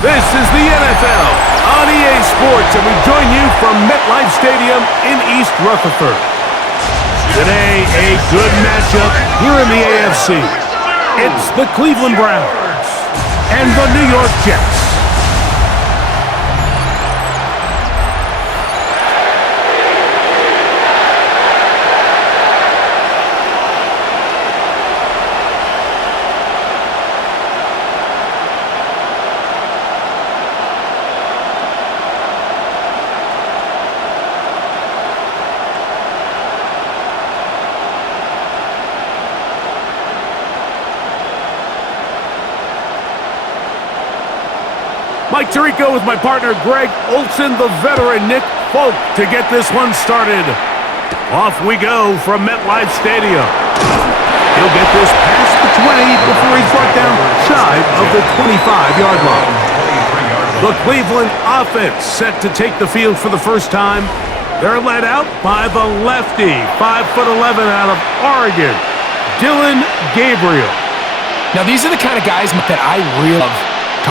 This is the NFL on EA Sports, and we join you from MetLife Stadium in East Rutherford. Today, a good matchup here in the AFC. It's the Cleveland Browns and the New York Jets. Mike Tirico with my partner Greg Olson, the veteran Nick Folk to get this one started. Off we go from MetLife Stadium. He'll get this past the 20 before he's brought down shy of the 25-yard line. The Cleveland offense set to take the field for the first time. They're led out by the lefty, 5'11" out of Oregon, Dillon Gabriel. Now, these are the kind of guys that I really love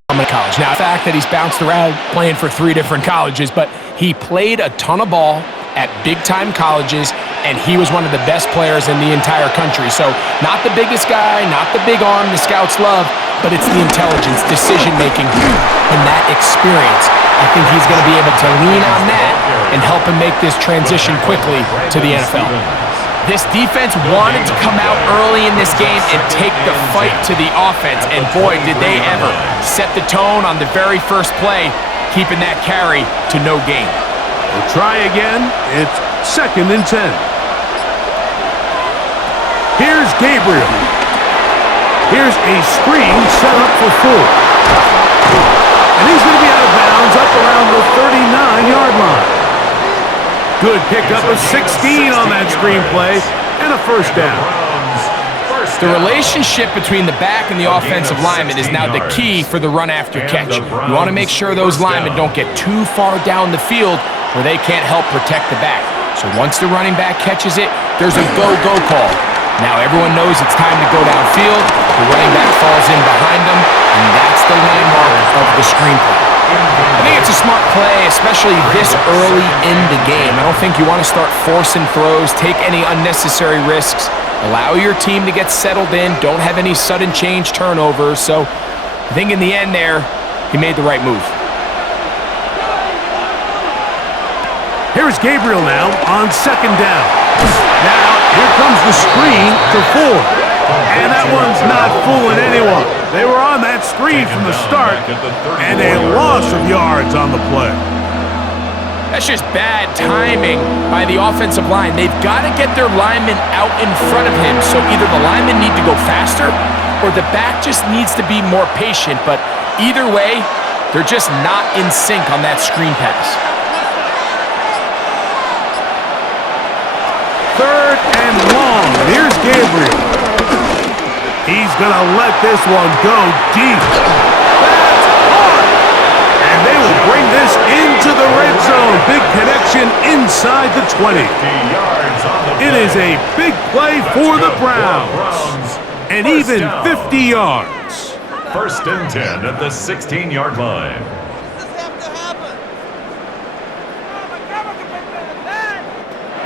coming to college. Now, the fact that he's bounced around playing for 3 different colleges, but he played a ton of ball at big-time colleges, and he was one of the best players in the entire country. So, not the biggest guy, not the big arm the scouts love, but it's the intelligence, decision-making, and that experience. I think he's going to be able to lean on that and help him make this transition quickly to the NFL. This defense wanted to come out early in this game and take the fight to the offense, and boy, did they ever set the tone on the very first play, keeping that carry to no gain. We'll try again. It's 2nd and 10. Here's Gabriel. Here's a screen set up for 4. And he's going to be out of bounds up around the 39-yard line. Good pickup of 16 on that screenplay and a first down. The relationship between the back and the offensive lineman is now the key for the run after catch. You want to make sure those linemen don't get too far down the field where they can't help protect the back. So once the running back catches it, there's a go-go call. Now everyone knows it's time to go downfield. The running back falls in behind them, and that's the landmark of the screenplay. I think it's a smart play, especially this early in the game. I don't think you want to start forcing throws, take any unnecessary risks. Allow your team to get settled in. Don't have any sudden change turnovers. So I think in the end there, he made the right move. Here's Gabriel now on 2nd down. Now, here comes the screen to 4. And that one's not fooling anyone. They were on that screen from the start, and a loss of yards on the play. That's just bad timing by the offensive line. They've got to get their linemen out in front of him, so either the linemen need to go faster or the back just needs to be more patient. But either way, they're just not in sync on that screen pass. 3rd and long. Here's Gabriel. He's going to let this one go deep. That's hard. And they will bring this into the red zone. Big connection inside the 20. It is a big play for the Browns. And even 50 yards. 1st and 10 at the 16-yard line.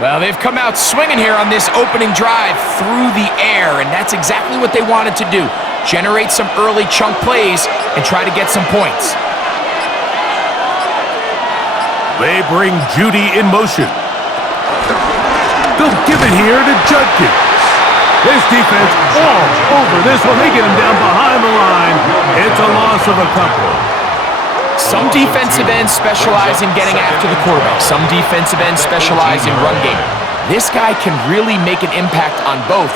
Well, they've come out swinging here on this opening drive through the air, and that's exactly what they wanted to do. Generate some early chunk plays and try to get some points. They bring Judy in motion. They'll give it here to Judkins. This defense all over this one. They get him down behind the line. It's a loss of a couple. Some defensive ends specialize in getting after the quarterback. Some defensive ends specialize in run game. This guy can really make an impact on both,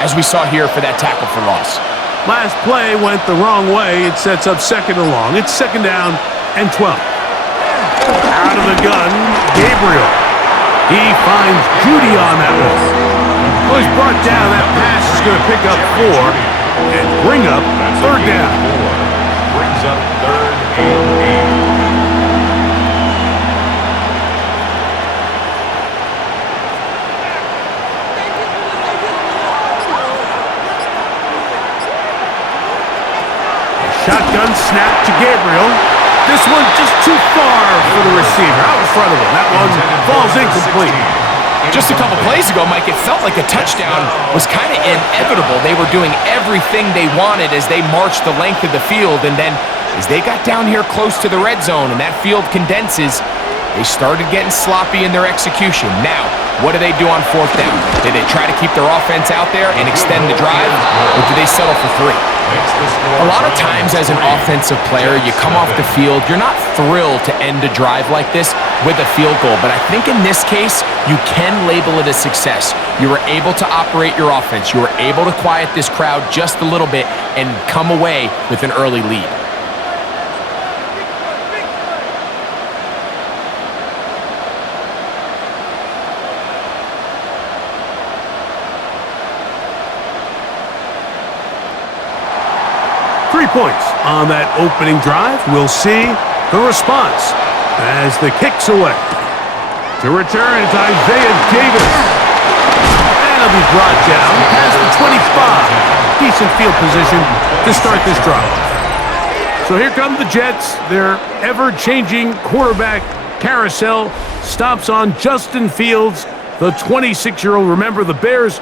as we saw here for that tackle for loss. Last play went the wrong way. It sets up 2nd and long. It's 2nd down and 12. Out of the gun, Gabriel. He finds Judy on that one. Well, he's brought down. That pass is going to pick up 4 and bring up 3rd down. Brings up 3rd and 8. Shotgun snap to Gabriel. This one just too far for the receiver. Out in front of him. That one falls incomplete. Just a couple plays ago, Mike, it felt like a touchdown was kind of inevitable. They were doing everything they wanted as they marched the length of the field, and then as they got down here close to the red zone and that field condenses, they started getting sloppy in their execution. Now, what do they do on fourth down? Do they try to keep their offense out there and extend the drive, or do they settle for 3? A lot of times as an offensive player, you come off the field, you're not thrilled to end a drive like this with a field goal, but I think in this case, you can label it a success. You were able to operate your offense. You were able to quiet this crowd just a little bit and come away with an early lead. Points on that opening drive. We'll see the response as the kick's away. To return, it's Isaiah Davis. And he'll be brought down past the 25. Decent field position to start this drive. So here come the Jets. Their ever-changing quarterback carousel stops on Justin Fields, the 26-year-old. Remember, the Bears'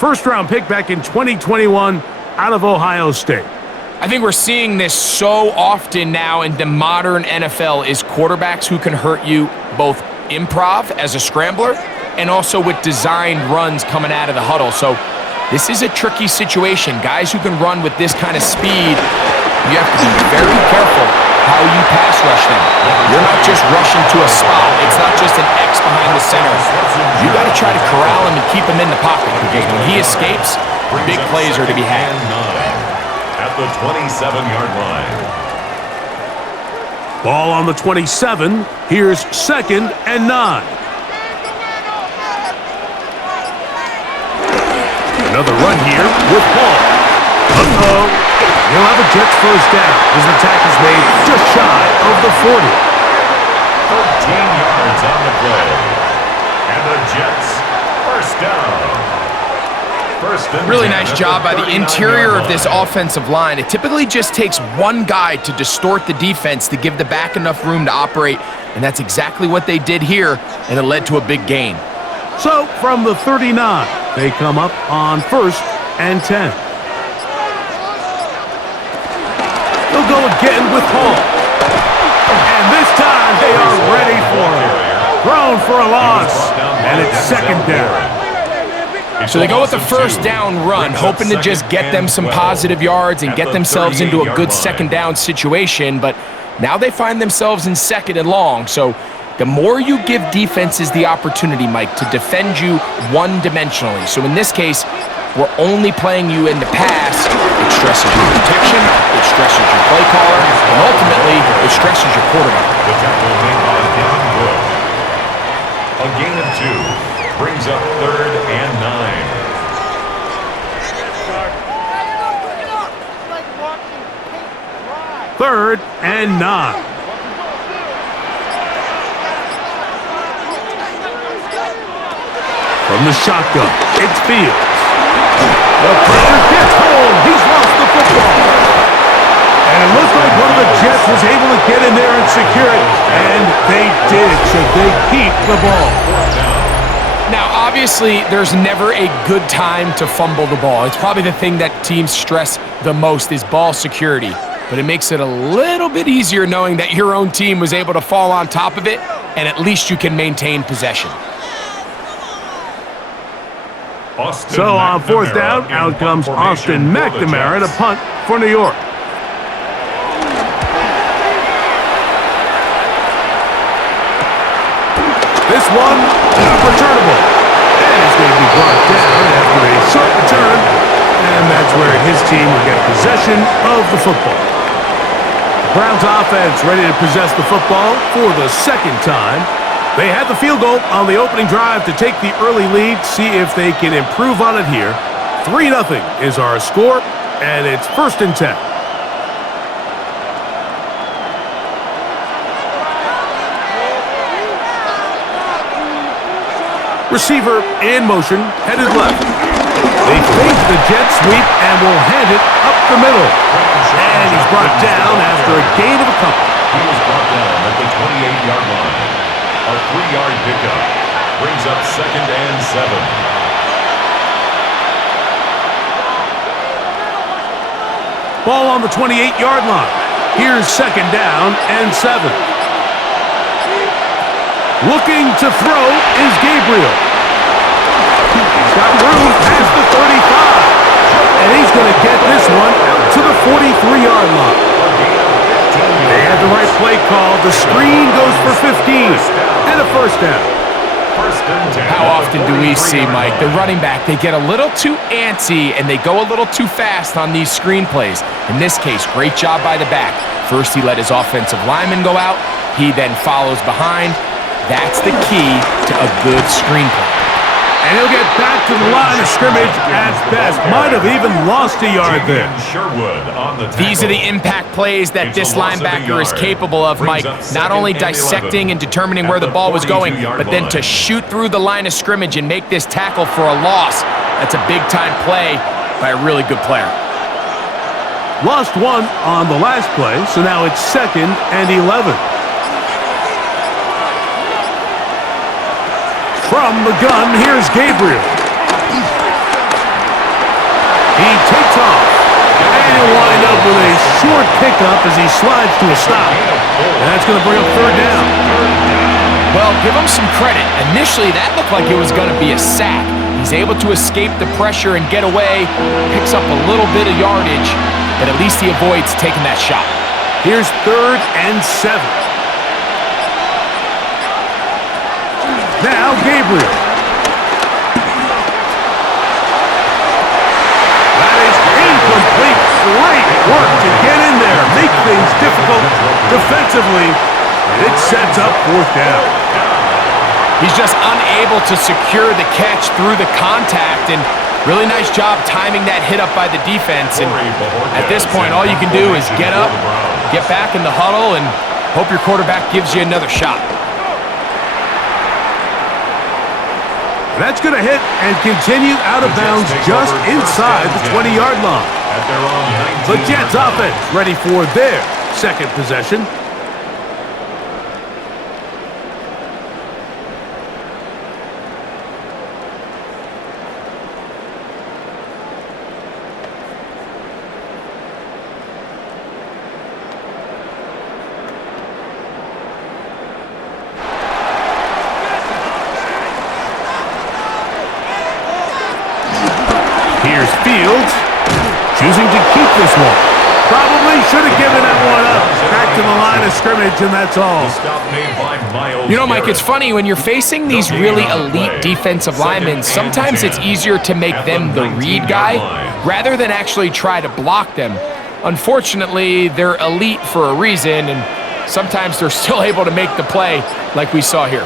first-round pick back in 2021 out of Ohio State. I think we're seeing this so often now in the modern NFL is quarterbacks who can hurt you both improv as a scrambler and also with designed runs coming out of the huddle. So this is a tricky situation. Guys who can run with this kind of speed, you have to be very careful how you pass rush them. You're not just rushing to a spot. It's not just an X behind the center. You got to try to corral him and keep him in the pocket because when he escapes, big plays are to be had. At the 27-yard line. Ball on the 27. Here's 2nd and 9. Another run here with Paul. Uh-oh. He'll have a Jets first down. His attack is made just shy of the 40. 13 yards on the play. And the Jets first down. Really nice job by the interior of this offensive line. It typically just takes one guy to distort the defense to give the back enough room to operate, and that's exactly what they did here, and it led to a big gain. So from the 39, they come up on 1st and 10. They'll go again with Hall. And this time they are ready for him. Thrown for a loss, and it's 2nd down. So they go with the first down run, hoping to just get them some positive yards and get themselves into a good 2nd down situation, but now they find themselves in 2nd and long. So the more you give defenses the opportunity, Mike, to defend you one-dimensionally. So in this case, we're only playing you in the pass. It stresses your protection, it stresses your play caller, and ultimately, it stresses your quarterback. The tackle made by Devin Wood. A gain of 2. Brings up 3rd and 9. Third and 9. From the shotgun, it's Fields. The pressure gets home. He's lost the football. And it looks like one of the Jets was able to get in there and secure it. And they did. Should they keep the ball? Now, obviously, there's never a good time to fumble the ball. It's probably the thing that teams stress the most is ball security. But it makes it a little bit easier knowing that your own team was able to fall on top of it, and at least you can maintain possession. So on 4th down, out comes Austin McNamara to punt for New York. This one, not returnable. And it's going to be brought down after a short return. And that's where his team will get possession of the football. The Browns offense ready to possess the football for the 2nd time. They had the field goal on the opening drive to take the early lead. See if they can improve on it here. 3-0 is our score, and it's 1st and 10. Receiver in motion, headed left. They fake the jet sweep and will hand it up the middle. And he's brought down after a gain of a couple. He was brought down at the 28-yard line. A 3-yard pickup brings up 2nd and 7. Ball on the 28-yard line. Here's 2nd down and 7. Looking to throw is Gabriel. He's got room past the 35. And he's going to get this one out to the 43-yard line. They had the right play call. The screen goes for 15 and a first down. How often do we see, Mike, the running back, they get a little too antsy and they go a little too fast on these screen plays. In this case, great job by the back. First, he let his offensive lineman go out. He then follows behind. That's the key to a good screen play. And he'll get back to the line of scrimmage at best. Might have even lost a yard there. These are the impact plays that this linebacker is capable of, Mike. Not only dissecting and determining where the ball was going, but then to shoot through the line of scrimmage and make this tackle for a loss. That's a big-time play by a really good player. Lost one on the last play, so now it's 2nd and 11. From the gun, here's Gabriel. He takes off. And he'll wind up with a short pickup as he slides to a stop. And that's going to bring up 3rd down. Well, give him some credit. Initially, that looked like it was going to be a sack. He's able to escape the pressure and get away, picks up a little bit of yardage, but at least he avoids taking that shot. Here's 3rd and 7. Now Gabriel. That is incomplete. Great work to get in there, make things difficult defensively, and it sets up 4th down. He's just unable to secure the catch through the contact, and really nice job timing that hit up by the defense. And at this point, all you can do is get up, get back in the huddle, and hope your quarterback gives you another shot. That's going to hit and continue out of bounds just inside the 20-yard line. The Jets offense ready for their 2nd possession. Here's Fields, choosing to keep this one. Probably should have given that one up. Back to the line of scrimmage, and that's all. You know, Mike, it's funny, when you're facing these really elite defensive linemen, sometimes it's easier to make them the read guy rather than actually try to block them. Unfortunately, they're elite for a reason, and sometimes they're still able to make the play like we saw here.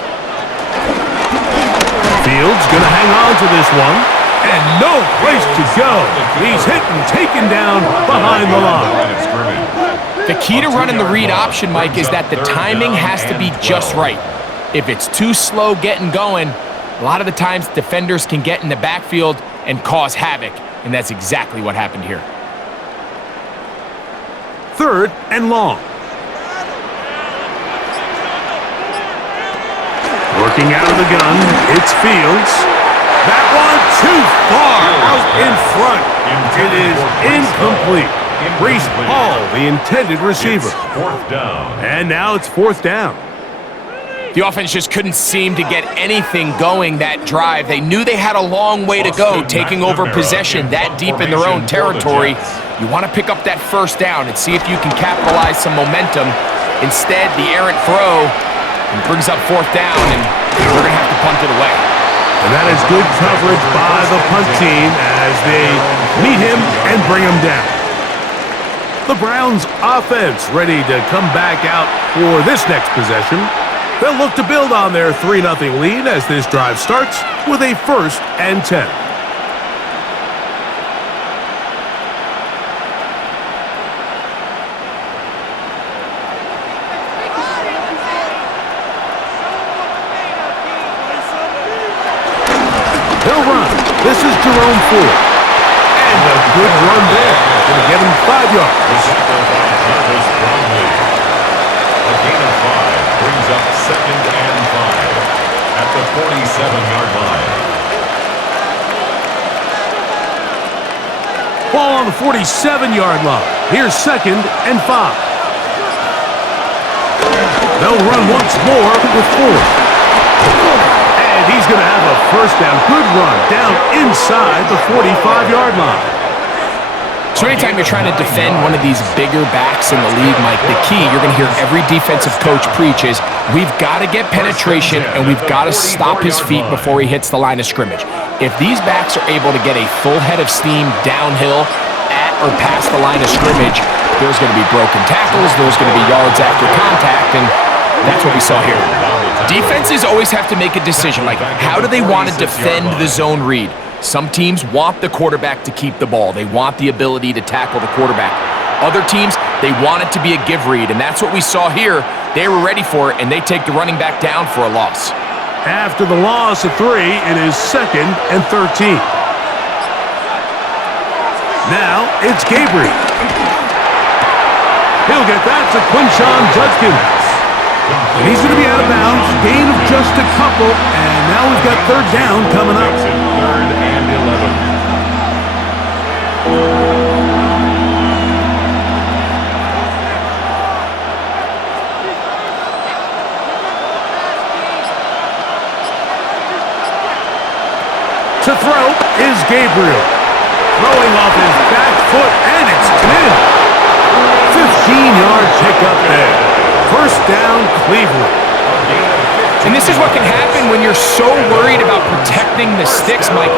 Fields gonna hang on to this one. And no place to go. He's hit and taken down behind the line. The key to running the read option, Mike, is that the timing has to be just right. If it's too slow getting going, a lot of the times defenders can get in the backfield and cause havoc, and that's exactly what happened here. 3rd and long. Working out of the gun, it's Fields. That one too far out in front. It is incomplete. Reese Hall, the intended receiver. 4th down. And now it's 4th down. The offense just couldn't seem to get anything going that drive. They knew they had a long way to go, taking over possession that deep in their own territory. You want to pick up that 1st down and see if you can capitalize some momentum. Instead, the errant throw brings up 4th down, and we're going to have to punt it away. And that is good coverage by the punt team as they meet him and bring him down. The Browns offense ready to come back out for this next possession. They'll look to build on their 3-0 lead as this drive starts with a 1st and 10. They'll run. This is Jerome Ford. And a good run there. Going to get him 5 yards. The tackle by Jarvis Bromley. A gain of 5 brings up 2nd and 5 at the 47-yard line. Ball on the 47-yard line. Here's 2nd and 5. They'll run once more with 4. And he's going to have a first down. Good run down inside the 45-yard line. So anytime you're trying to defend one of these bigger backs in the league, Mike, the key you're going to hear every defensive coach preach is we've got to get penetration and we've got to stop his feet before he hits the line of scrimmage. If these backs are able to get a full head of steam downhill at or past the line of scrimmage, there's going to be broken tackles, there's going to be yards after contact, and that's what we saw here. Defenses always have to make a decision, like how do they want to defend the zone read? Some teams want the quarterback to keep the ball. They want the ability to tackle the quarterback. Other teams, they want it to be a give read, and that's what we saw here. They were ready for it, and they take the running back down for a loss. After the loss of 3, it is 2nd and 13. Now it's Gabriel. He'll get that to Quinshon Judkins. And he's going to be out of bounds. Gain of just a couple. And now we've got 3rd down coming up. 3rd and 11. To throw is Gabriel. Throwing off his back foot, and it's in. 15-yard pickup there. First down, Cleveland. And this is what can happen when you're so worried about protecting the sticks, Mike.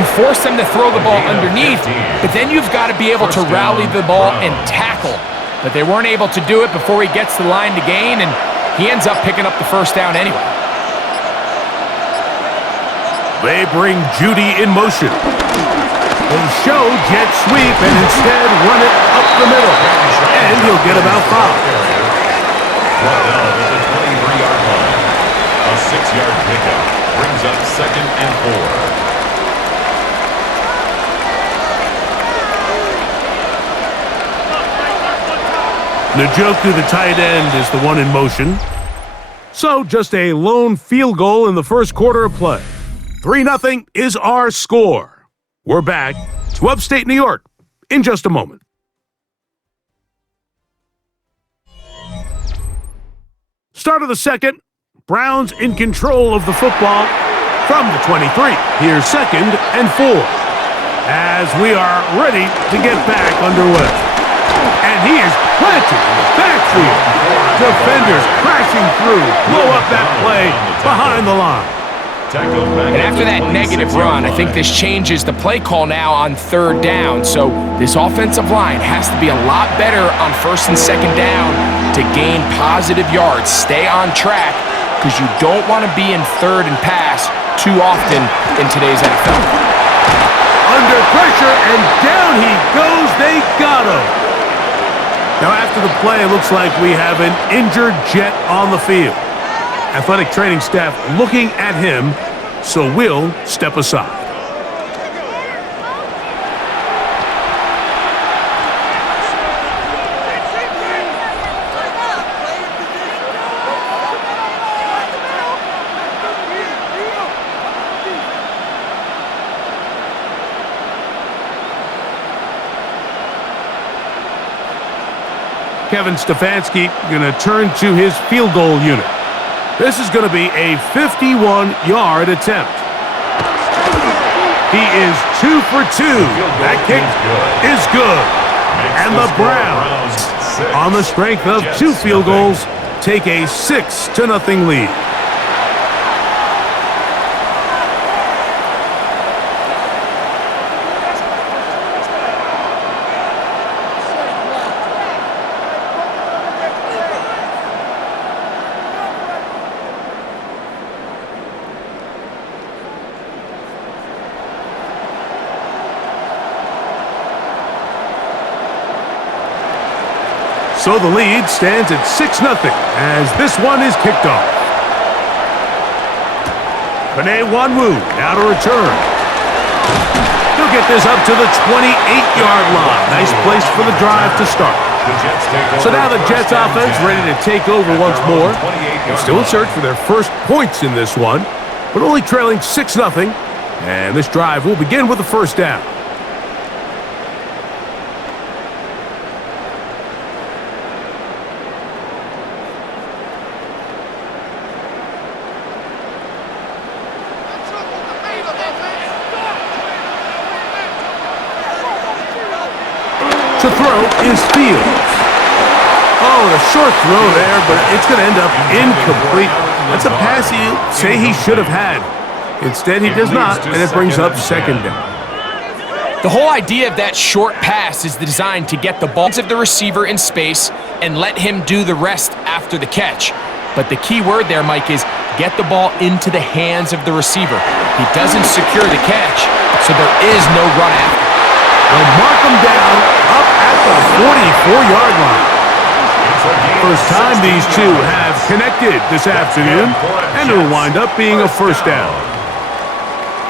You force them to throw the ball underneath, but then you've got to be able to rally the ball and tackle. But they weren't able to do it before he gets the line to gain, and he ends up picking up the first down anyway. They bring Judy in motion. They show jet sweep and instead run it up the middle. And he'll get about 5. Brought down at the 23-yard line. A 6-yard pickup brings up 2nd and 4. Njoku, the tight end, is the one in motion. So just a lone field goal in the first quarter of play. 3-0 is our score. We're back to upstate New York in just a moment. Start of the second. Browns in control of the football from the 23. Here's 2nd and 4. As we are ready to get back underway. And he is planted in the backfield. Defenders crashing through. Blow up that play behind the line. And after that negative run, I think this changes the play call now on 3rd down. So this offensive line has to be a lot better on 1st and 2nd down to gain positive yards. Stay on track because you don't want to be in 3rd and pass too often in today's NFL. Under pressure, and down he goes. They got him. Now after the play, it looks like we have an injured Jet on the field. Athletic training staff looking at him, so we'll step aside. Kevin Stefanski going to turn to his field goal unit. This is going to be a 51-yard attempt. He is 2 for 2. That kick is good. And the Browns, on the strength of 2 field goals, take a 6-0 lead. So the lead stands at 6-0 as this one is kicked off. Panay Wanwu now to return. He'll He'll get this up to the 28-yard line. Nice place for the drive to start. So now the Jets offense ready to take over once more. They're still in search for their first points in this one, but only trailing 6-0. And this drive will begin with a first down. To throw is Fields. Oh, a short throw there, but it's going to end up incomplete. That's a pass he'll say he should have had. Instead, he does not, and it brings up second down. The whole idea of that short pass is designed to get the ball of the receiver in space and let him do the rest after the catch. But the key word there, Mike, is get the ball into the hands of the receiver. He doesn't secure the catch, so there is no run after. They'll mark him down up at the 44-yard line. First time these two have connected this afternoon, and it'll wind up being a first down.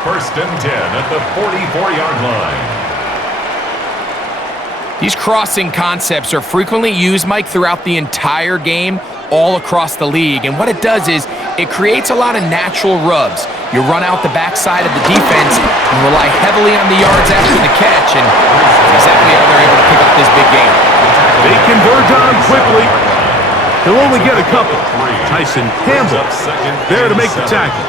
First and 10 at the 44-yard line. These crossing concepts are frequently used, Mike, throughout the entire game, all across the league. And what it does is it creates a lot of natural rubs. You run out the backside of the defense and rely heavily on the yards after the catch, and that's exactly how they're able to pick up this big game. They converge on him quickly. He'll only get a couple. Tyson Campbell there to make the tackle.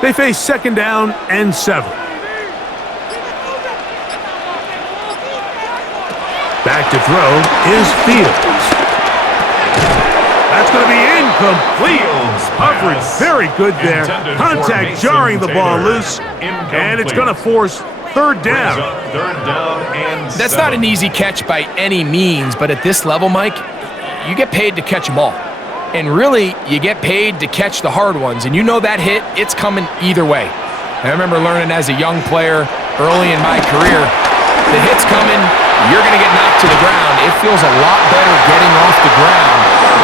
They face second down and 7. Back to throw is Fields. That's going to be incomplete. Coverage very good there. Contact jarring the ball loose, and it's going to force third down. That's not an easy catch by any means, but at this level, Mike, you get paid to catch them all. And really, you get paid to catch the hard ones. And you know that hit, it's coming either way. I remember learning as a young player early in my career, the hit's coming, you're going to get knocked to the ground. It feels a lot better getting off the ground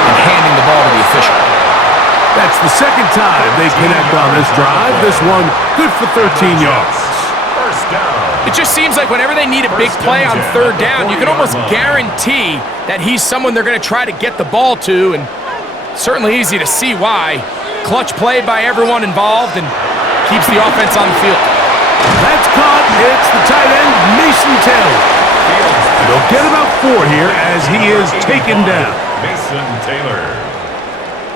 and handing the ball to the official. That's the second time they connect on this drive. This one good for 13 yards. First down. It just seems like whenever they need a big play on third down, you can almost guarantee that he's someone they're going to try to get the ball to, and certainly easy to see why. Clutch play by everyone involved and keeps the offense on the field. That's caught. It's the tight end, Mason Taylor. They'll get about 4 here as he is taken down. Mason Taylor.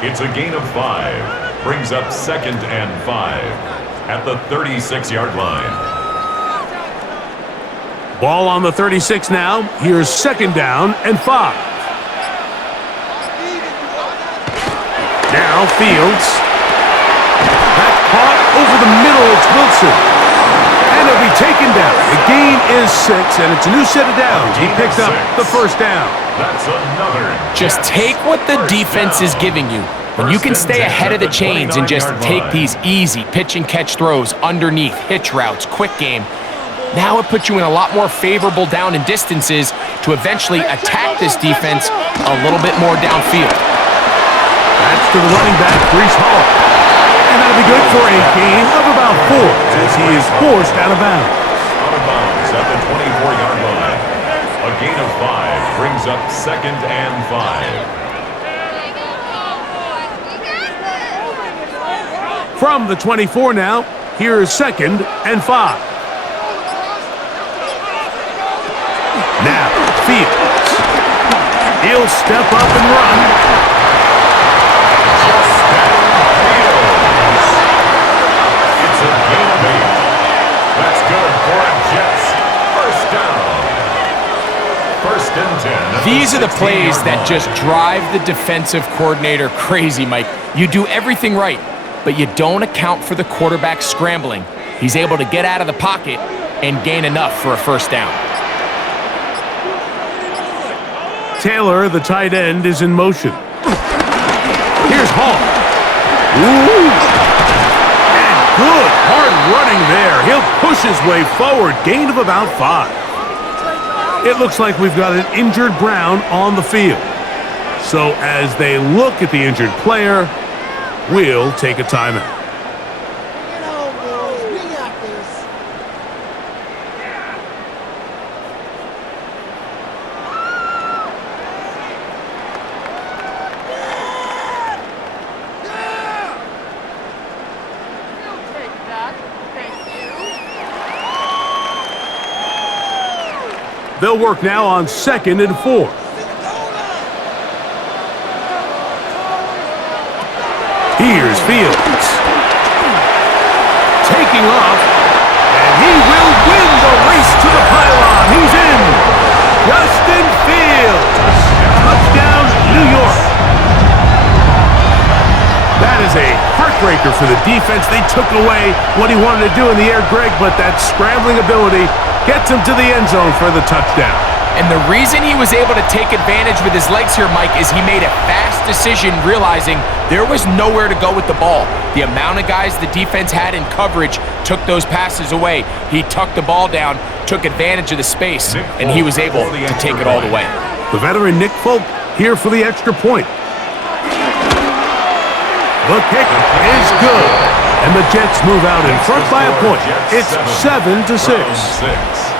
It's a gain of 5. Brings up second and 5 at the 36-yard line. Ball on the 36 now. Here's second down and 5. Now Fields. That's caught over the middle. It's Wilson. And he'll be taken down. The gain is 6, and it's a new set of downs. He picked up the first down. That's another. Just take what the defense is giving you. When you can stay ahead of the chains and just take these easy pitch and catch throws underneath, hitch routes, quick game, now it puts you in a lot more favorable down and distances to eventually attack this defense a little bit more downfield. That's to the running back, Breece Hall. And that'll be good for a gain of about 4 as he is forced out of bounds. Out of bounds at the 24-yard line. A gain of 5 brings up second and 5. From the 24 now, here's second and 5. Now, Fields. He'll step up and run. It's a gain of 8. That's good for Jets. First down. First and 10. These are the plays that just drive the defensive coordinator crazy, Mike. You do everything right, but you don't account for the quarterback scrambling. He's able to get out of the pocket and gain enough for a first down. Taylor, the tight end, is in motion. Here's Hall. Ooh. And good hard running there. He'll push his way forward. Gain of about 5. It looks like we've got an injured Brown on the field. So as they look at the injured player, will take a timeout. Bring it home, boys. We got this. They'll work now on 2nd and 4. Here's Fields. Taking off, and he will win the race to the pylon. He's in. Justin Fields. Touchdown, New York. That is a heartbreaker for the defense. They took away what he wanted to do in the air, Greg, but that scrambling ability gets him to the end zone for the touchdown. And the reason he was able to take advantage with his legs here, Mike, is he made a fast decision realizing there was nowhere to go with the ball. The amount of guys the defense had in coverage took those passes away. He tucked the ball down, took advantage of the space, and he was able to take it all the way. The veteran Nick Folk here for the extra point. The kick is good, and the Jets move out in front by a point. It's 7-6.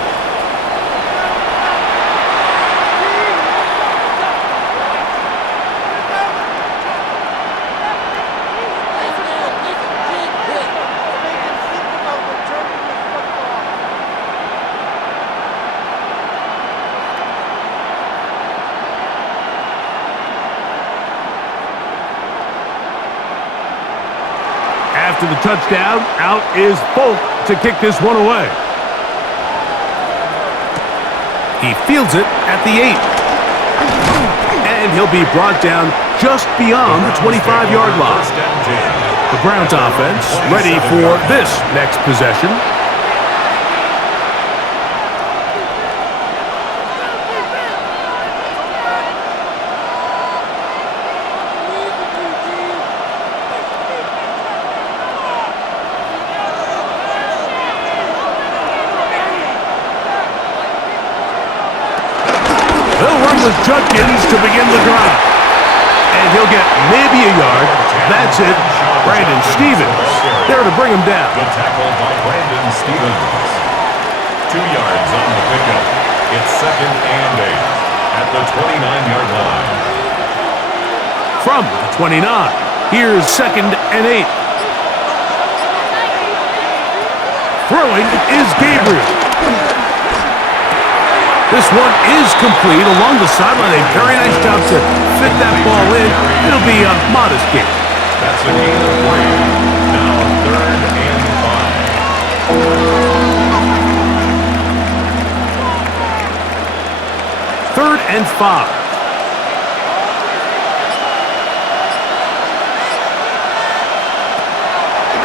After the touchdown, out is Folk to kick this one away. He fields it at the 8. And he'll be brought down just beyond the 25-yard line. The Browns offense ready for this next possession. With Judkins to begin the drive. And he'll get maybe a yard. That's it. Brandon Stevens there to bring him down. Good tackle by Brandon Stevens. 2 yards on the pickup. It's 2nd and 8 at the 29-yard line. From the 29, here's 2nd and 8. Throwing is Gabriel. This one is complete along the sideline. A very nice job to fit that ball in. It'll be a modest gain. That's a gain of 3. Now 3rd and 5. 3rd and 5.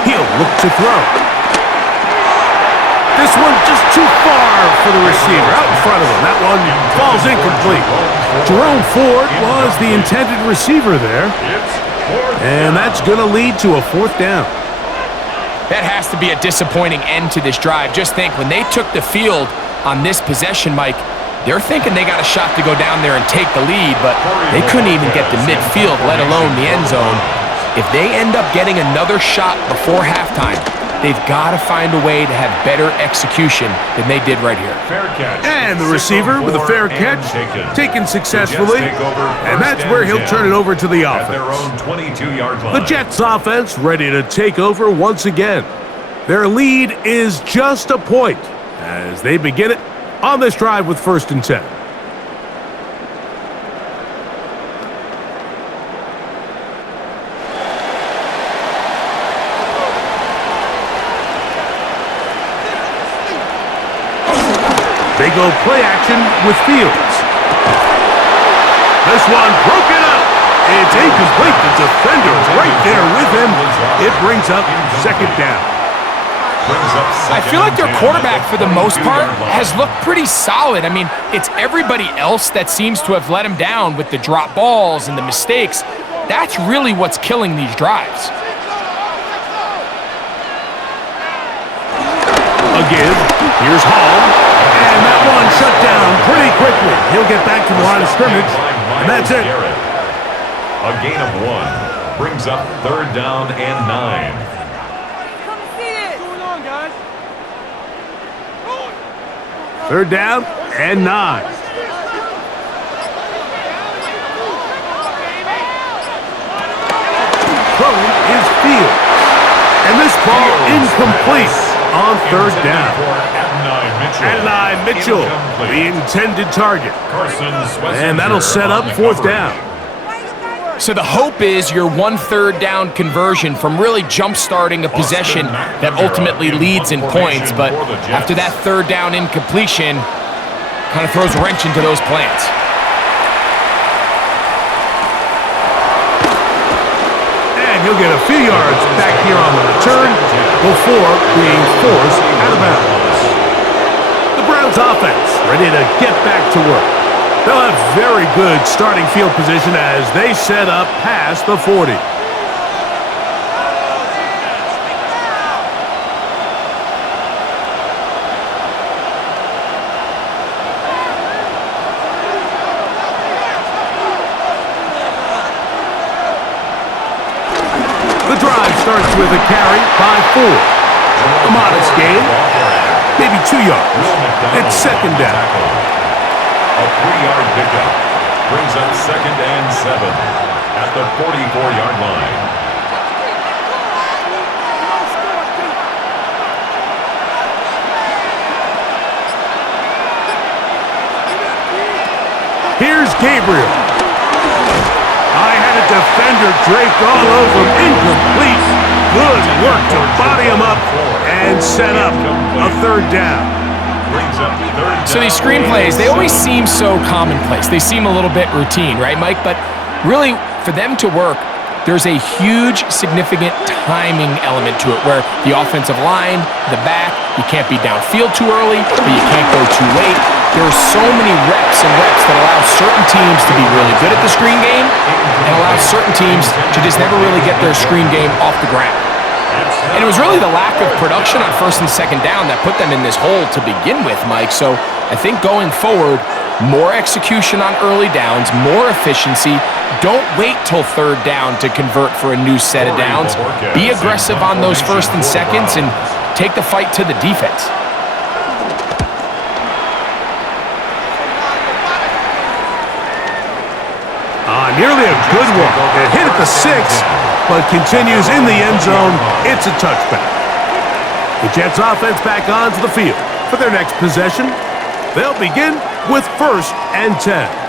He'll look to throw. This one just too far for the receiver, out in front of him. That one falls incomplete. Jerome Ford was the intended receiver there. And that's going to lead to a 4th down. That has to be a disappointing end to this drive. Just think, when they took the field on this possession, Mike, they're thinking they got a shot to go down there and take the lead, but they couldn't even get to midfield, let alone the end zone. If they end up getting another shot before halftime, they've got to find a way to have better execution than they did right here. Fair catch. And the receiver with a fair catch, taken successfully, and that's where he'll turn it over to the at their offense. own 22-yard line. The Jets offense ready to take over once again. Their lead is just a point as they begin it on this drive with 1st and 10. They go play action with Fields. This one broken up. It's incomplete. The defender's right there with him. It brings up 2nd down. I feel like their quarterback, for the most part, has looked pretty solid. I mean, it's everybody else that seems to have let him down with the drop balls and the mistakes. That's really what's killing these drives. A give. Here's Hall. And that one shut down pretty quickly. He'll get back to the line of scrimmage, and that's it. A gain of 1. brings up 3rd down and 9. What's going on, guys? 3rd down and 9. Throwing is Fields. And this ball incomplete on 3rd down. Adonai Mitchell, the intended target. And that'll set up 4th down. So the hope is your 1 3rd down conversion from really jump-starting a possession that ultimately leads in points. But after that 3rd down incompletion, kind of throws a wrench into those plans. And he'll get a few yards back here on the return before being forced out of bounds. The Browns offense ready to get back to work. They'll have very good starting field position as they set up past the 40. The drive starts with a carry by 4. A modest gain, maybe 2 yards. It's 2nd down. A 3-yard pickup brings up 2nd and 7 at the 44-yard line. Here's Gabriel. I had a defender draped all over him. Incomplete. Good work to body him up and set up a 3rd down. So these screenplays, they always seem so commonplace. They seem a little bit routine, right, Mike? But really, for them to work, there's a huge, significant timing element to it where the offensive line, the back, you can't be downfield too early, but you can't go too late. There are so many reps and reps that allow certain teams to be really good at the screen game and allow certain teams to just never really get their screen game off the ground. And it was really the lack of production on 1st and 2nd down that put them in this hole to begin with, Mike. So I think going forward, more execution on early downs, more efficiency. Don't wait till 3rd down to convert for a new set of downs. Be aggressive on those 1st and 2nds and take the fight to the defense. Nearly a good one. It hit at the 6, but continues in the end zone. It's a touchback. The Jets offense back onto the field for their next possession. They'll begin with 1st and 10.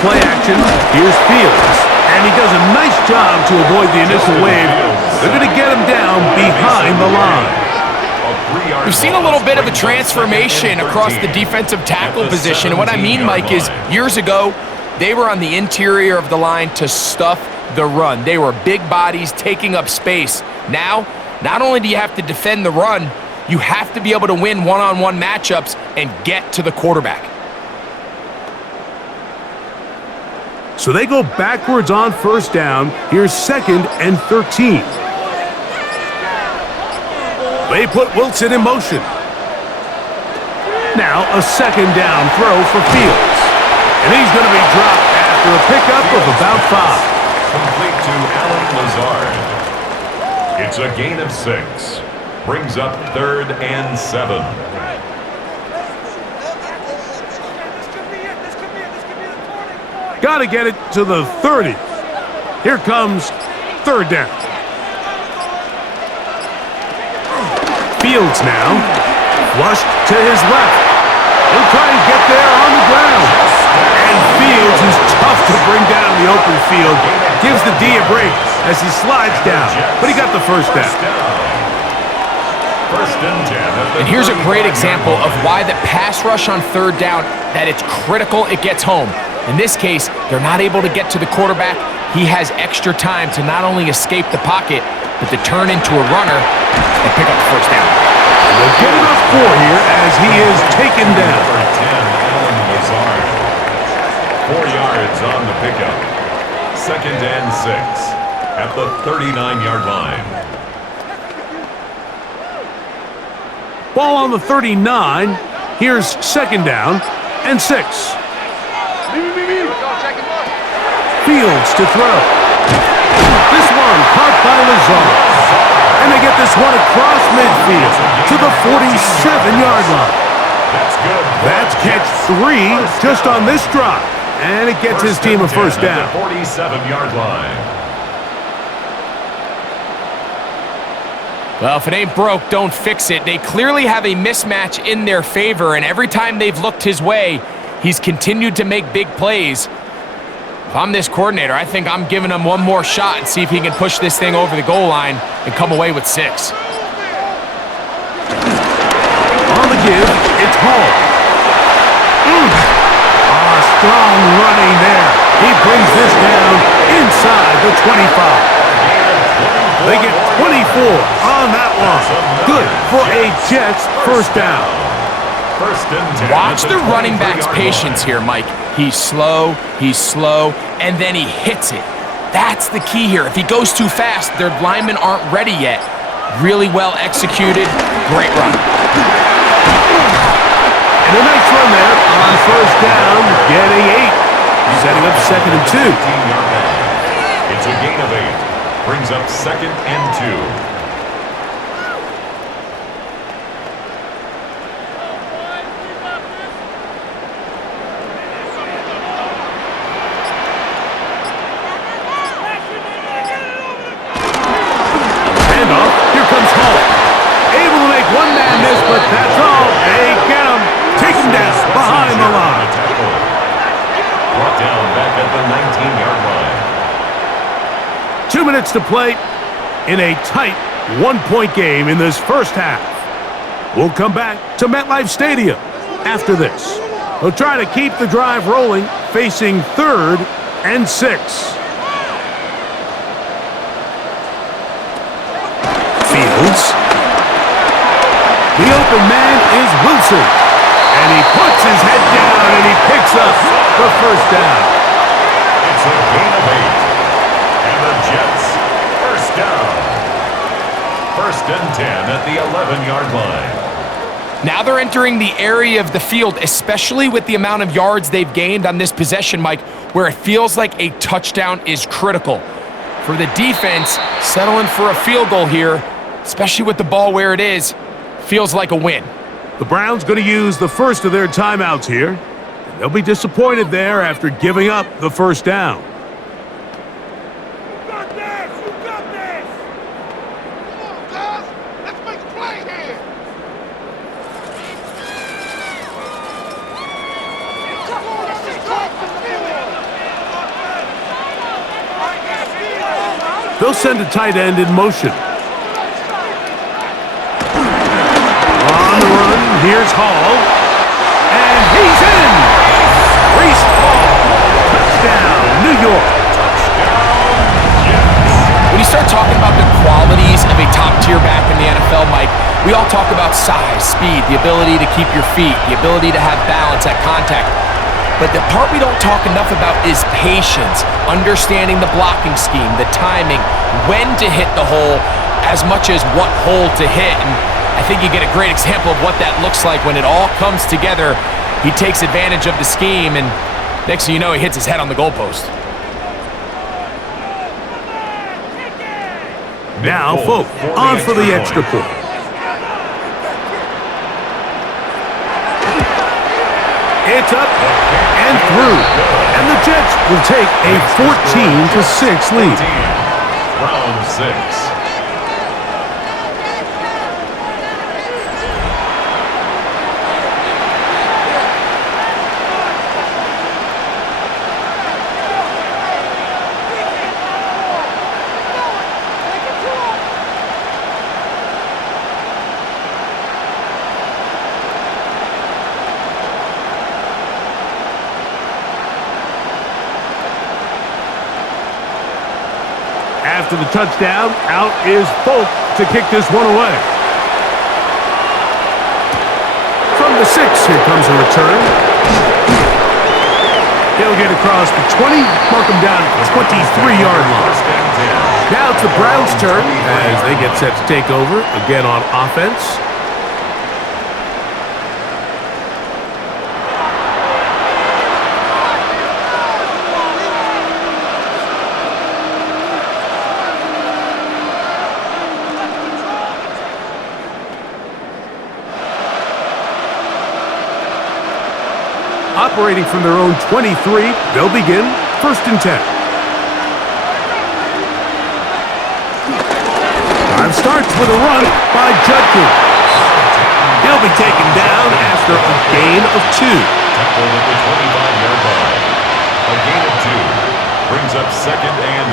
Play action. Here's Fields. And he does a nice job to avoid the initial wave. They're going to get him down behind the line. We've seen a little bit of a transformation across the defensive tackle position. And what I mean, Mike, is years ago, they were on the interior of the line to stuff the run. They were big bodies taking up space. Now, not only do you have to defend the run, you have to be able to win one-on-one matchups and get to the quarterback. So they go backwards on 1st down. Here's 2nd and 13. They put Wilson in motion. Now a 2nd down throw for Fields. And he's going to be dropped after a pickup of about 5. Complete to Alan Lazard. It's a gain of 6. Brings up 3rd and 7. Got to get it to the 30. Here comes 3rd down. Fields now. Flushed to his left. He'll try and get there on the ground. And Fields, who's tough to bring down in the open field, gives the D a break as he slides down. But he got the 1st down. And here's a great example of why the pass rush on 3rd down, that it's critical it gets home. In this case, they're not able to get to the quarterback. He has extra time to not only escape the pocket, but to turn into a runner and pick up the 1st down. And they'll get enough 4 here as he is taken down. yards on the pickup. 2nd and 6 at the 39-yard line. Ball on the 39. Here's 2nd down and 6. Fields to throw. This one caught by Lazard. And they get this one across midfield to the 47-yard line. That's good. That's catch 3 just on this drive. And it gets his team a first down. 47-yard line. Well, if it ain't broke, don't fix it. They clearly have a mismatch in their favor, and every time they've looked his way, he's continued to make big plays. If I'm this coordinator, I think I'm giving him one more shot and see if he can push this thing over the goal line and come away with 6. On the give, it's Hall. Strong running there. He brings this down inside the 25. They get 24 on that one. Good for a Jets first down. 1st and 10. Watch the running back's patience here, Mike. He's slow, and then he hits it. That's the key here. If he goes too fast, their linemen aren't ready yet. Really well executed. Great run. And a nice run there on first down, getting 8. Setting up 2nd and 2. It's a gain of 8. Brings up 2nd and 2. Handoff. Here comes Hall. Able to make one man miss, but that's all. They get him. Take him down behind the line. Brought down back at the 19-yard line. 2 minutes to play in a tight one-point game in this first half. We'll come back to MetLife Stadium after this. They'll try to keep the drive rolling, facing 3rd and 6. Fields. The open man is Wilson. And he puts his head down and he picks up the first down. It's a gain of 8. And the Jets, first down. 1st and 10 at the 11-yard line. Now they're entering the area of the field, especially with the amount of yards they've gained on this possession, Mike, where it feels like a touchdown is critical. For the defense, settling for a field goal here, especially with the ball where it is, feels like a win. The Browns going to use the first of their timeouts here. They'll be disappointed there after giving up the first down. They'll send a tight end in motion. On the run, here's Hall. And he's in! Reese Hall. Touchdown, New York. When you start talking about the qualities of a top-tier back in the NFL, Mike, we all talk about size, speed, the ability to keep your feet, the ability to have balance at contact. But the part we don't talk enough about is patience, understanding the blocking scheme, the timing, when to hit the hole, as much as what hole to hit. And I think you get a great example of what that looks like when it all comes together. He takes advantage of the scheme, and next thing you know, he hits his head on the goalpost. Now, Folk on for the extra point. It's up and through. And the Jets will take a 14-6 lead. Round 6. After the touchdown, out is Folk to kick this one away. From the 6, here comes a return. He'll They'll get across the 20, mark them down at the 23-yard line. First and 10. Now it's the Browns' turn as they get set to take over again on offense. Operating from their own 23, they'll begin first and 10. Time starts with a run by Judkins. He'll be taken down after a gain of 2. Tackled at the 25-yard line. A gain of 2 brings up second and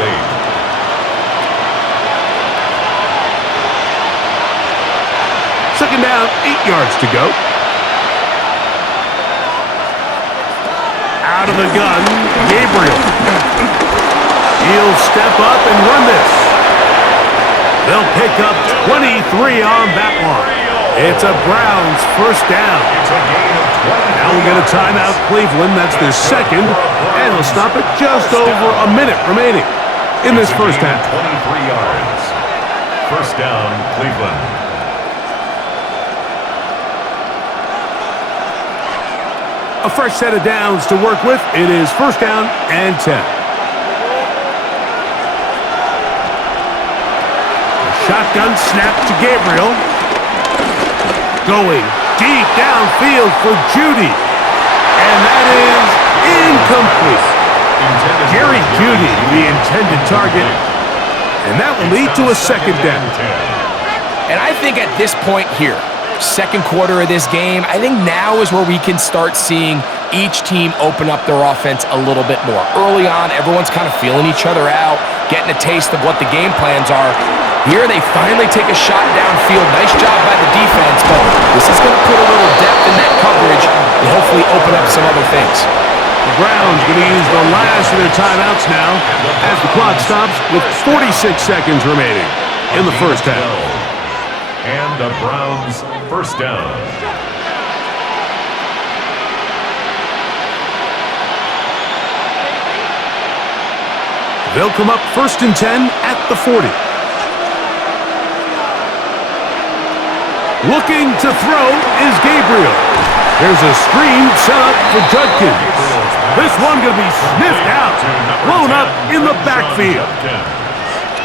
8. Second down, 8 yards to go. Out of the gun, Gabriel. He'll step up and run this. They'll pick up 23 on that one. It's a Browns first down. It's a gain of 20. Now we'll get a timeout, Cleveland. That's their second. And they'll stop it just over a minute remaining in this first half. 23 yards. First down, Cleveland. A fresh set of downs to work with. It is first down and 10. A shotgun snap to Gabriel. Going deep downfield for Judy. And that is incomplete. Jerry Judy, the intended target. And that will lead to a second down. And I think at this point here, second quarter of this game, I think now is where we can start seeing each team open up their offense a little bit more. Early on, everyone's kind of feeling each other out, getting a taste of what the game plans are. Here, they finally take a shot downfield. Nice job by the defense, but this is going to put a little depth in that coverage and hopefully open up some other things. The Browns going to use the last of their timeouts now as the clock stops with 46 seconds remaining in the first half. And the Browns first down. They'll come up first and 10 at the 40. Looking to throw is Gabriel. There's a screen set up for Judkins. This one going to be sniffed out, blown up in the backfield.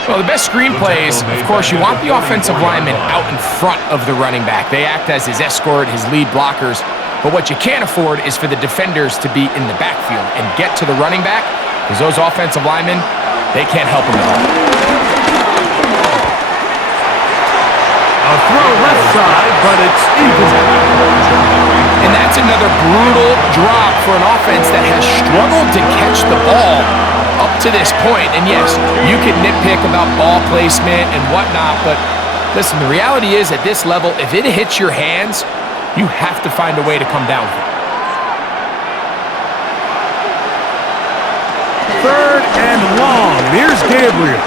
Well, the best screenplays, of course, you want the offensive lineman out in front of the running back. They act as his escort, his lead blockers. But what you can't afford is for the defenders to be in the backfield and get to the running back, because those offensive linemen, they can't help him at all. A throw left side, but it's incomplete. And that's another brutal drop for an offense that has struggled to catch the ball up to this point. And yes, you can nitpick about ball placement and whatnot, but listen, the reality is at this level, if it hits your hands, you have to find a way to come down with it. Third and long. Here's Gabriel.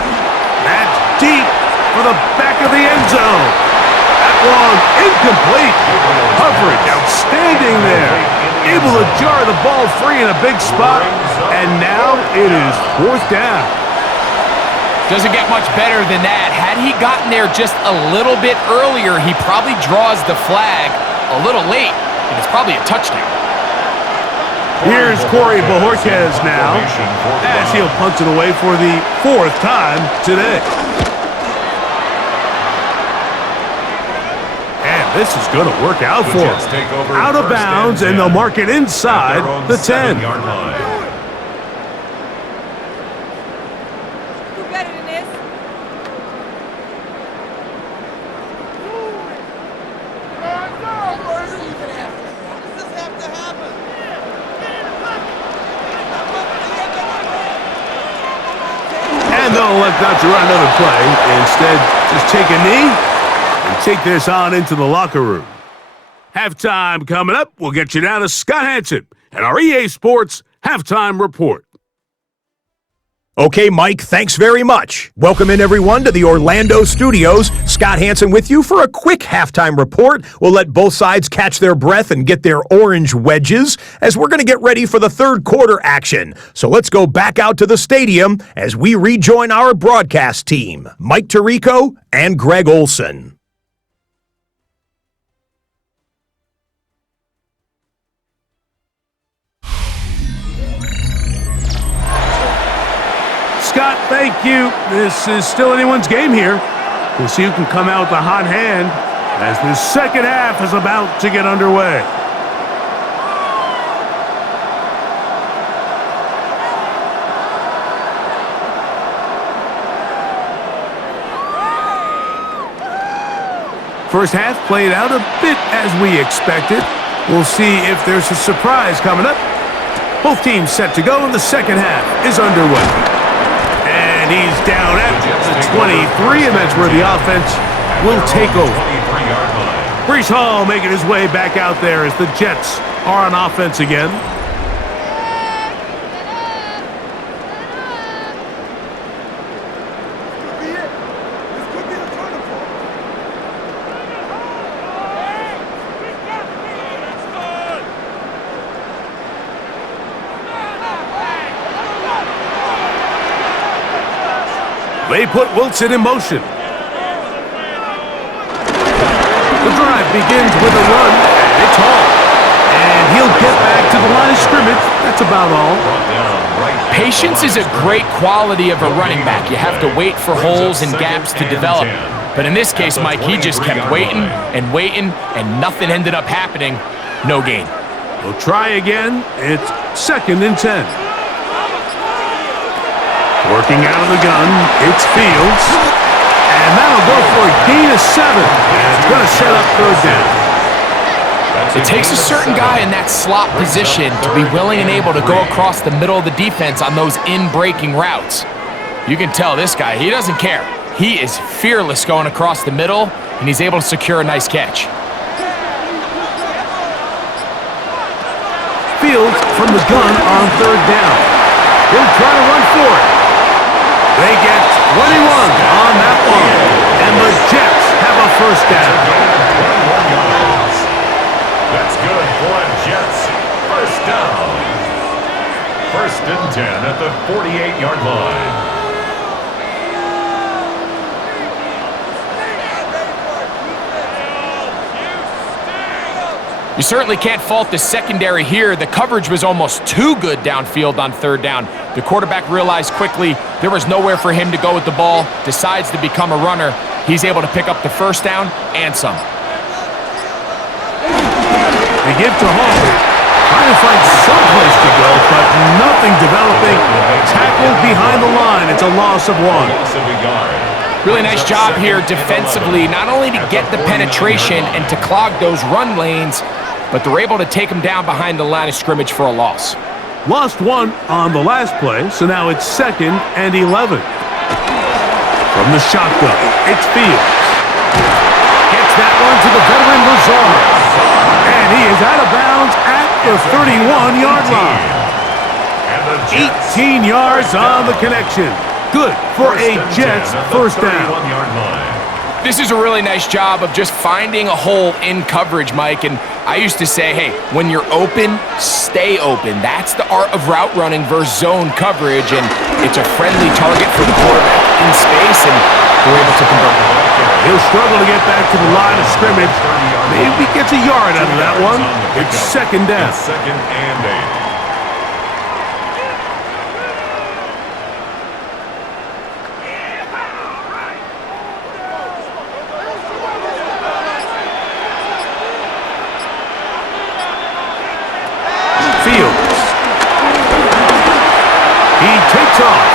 That's deep for the back of the end zone. That one incomplete. Coverage outstanding there. Able to jar the ball free in a big spot. And now it is fourth down. Doesn't get much better than that. Had he gotten there just a little bit earlier, he probably draws the flag a little late, and it's probably a touchdown. Here's Corey Bojorquez now, as he'll punt it away for the fourth time today. And this is going to work out for him. Out of bounds, and they'll mark it inside the 10. And they'll let Dr. run another play. Instead, just take a knee and take this on into the locker room. Halftime coming up. We'll get you down to Scott Hansen and our EA Sports Halftime Report. Okay, Mike, thanks very much. Welcome in, everyone, to the Orlando studios. Scott Hansen with you for a quick halftime report. We'll let both sides catch their breath and get their orange wedges as we're going to get ready for the third quarter action. So let's go back out to the stadium as we rejoin our broadcast team, Mike Tirico and Greg Olson. Scott, thank you. This is still anyone's game here. We'll see who can come out with a hot hand as the second half is about to get underway. First half played out a bit as we expected. We'll see if there's a surprise coming up. Both teams set to go, and the second half is underway. And he's down at the 23, and that's where the offense will take over. Breece Hall making his way back out there as the Jets are on offense again. They put Wilson in motion. The drive begins with a run, and it's Hall. And he'll get back to the line of scrimmage. That's about all. Patience is a great quality of a running back. You have to wait for holes and gaps to develop. But in this case, Mike, he just kept waiting, and nothing ended up happening. No gain. We'll try again. It's 2nd and 10. Working out of the gun, it's Fields. And that'll go for a gain of 7. And it's going to set up third down. It takes a certain guy in that slot position to be willing and able to go across the middle of the defense on those in-breaking routes. You can tell this guy, he doesn't care. He is fearless going across the middle, and he's able to secure a nice catch. Fields from the gun on third down. He'll try to run for it. They get 21 on that one, and the Jets have a first down. That's good for a Jets first down. 1st and 10 at the 48-yard line. You certainly can't fault the secondary here. The coverage was almost too good downfield on third down. The quarterback realized quickly there was nowhere for him to go with the ball, decides to become a runner. He's able to pick up the first down and some. They give to Hall. Trying to find some place to go, but nothing developing. Tackled behind the line. It's a loss of 1. Really nice job here defensively, not only to get the penetration and to clog those run lanes, but they're able to take him down behind the line of scrimmage for a loss. Lost 1 on the last play, so now it's 2nd and 11. From the shotgun, it's Fields. Gets that one to the veteran Lazard. And he is out of bounds at the 31-yard line. 18 yards on the connection. Good for a Jets first down. This is a really nice job of just finding a hole in coverage, Mike. And I used to say, hey, when you're open, stay open. That's the art of route running versus zone coverage. And it's a friendly target for the quarterback in space, and they're able to convert. He'll struggle to get back to the line of scrimmage. Maybe gets a yard out of that one. It's 2nd down. 2nd and 8. Takes off.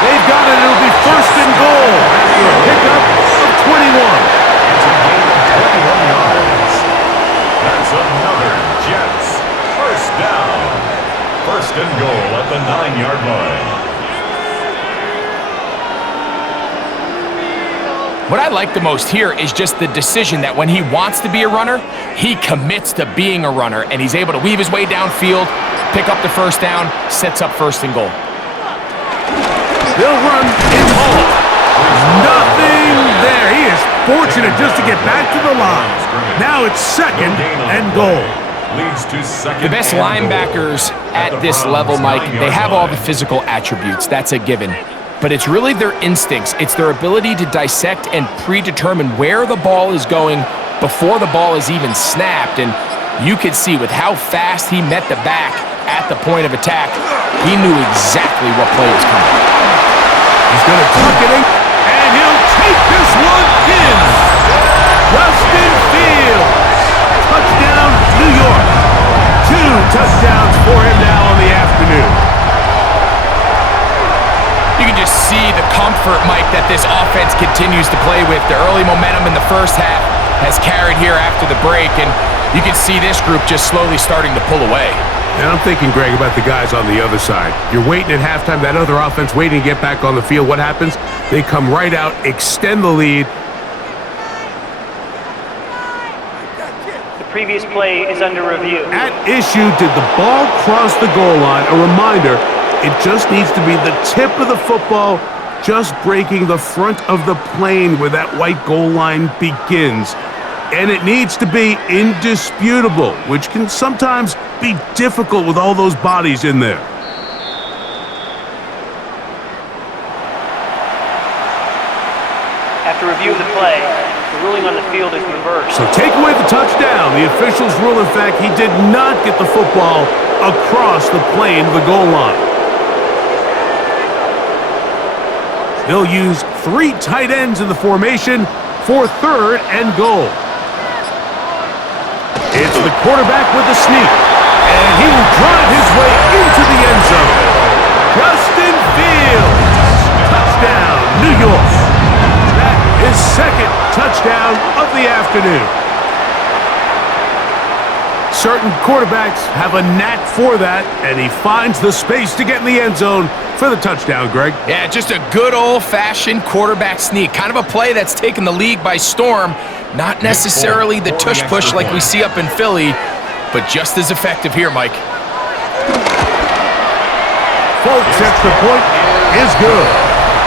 They've got it. It'll be 1st and goal after a pickup of 21. It's a gain of 21 yards. That's another Jets first down. 1st and goal at the 9-yard line. What I like the most here is just the decision that when he wants to be a runner, he commits to being a runner, and he's able to weave his way downfield, pick up the first down, sets up 1st and goal. They'll run. It's Hall. Nothing there. He is fortunate just to get back to the line. Now it's second and goal. Leads to second. The best linebackers at this level, Mike, they have all the physical attributes. That's a given. But it's really their instincts. It's their ability to dissect and predetermine where the ball is going before the ball is even snapped. And you could see with how fast he met the back at the point of attack, he knew exactly what play was coming. He's going to tuck it in, and he'll take this one in. Justin Fields. Touchdown, New York. 2 touchdowns for him now on the afternoon. You can just see the comfort, Mike, that this offense continues to play with. The early momentum in the first half has carried here after the break, and you can see this group just slowly starting to pull away. And I'm thinking, Greg, about the guys on the other side. You're waiting at halftime, that other offense waiting to get back on the field. What happens? They come right out, extend the lead. The previous play is under review. At issue, did the ball cross the goal line? A reminder, it just needs to be the tip of the football just breaking the front of the plane where that white goal line begins. And it needs to be indisputable, which can sometimes be difficult with all those bodies in there. After review of the play, the ruling on the field is reversed. So take away the touchdown. The officials rule, in fact, he did not get the football across the plane of the goal line. They'll use 3 tight ends in the formation for 3rd and goal. It's the quarterback with the sneak, and he will drive his way into the end zone. Justin Fields, touchdown, New York. That is 2nd touchdown of the afternoon. Certain quarterbacks have a knack for that, and he finds the space to get in the end zone for the touchdown, Greg. Yeah, just a good old-fashioned quarterback sneak. Kind of a play that's taken the league by storm. Not necessarily the tush-push like we see up in Philly, but just as effective here, Mike. Folks, extra point is good.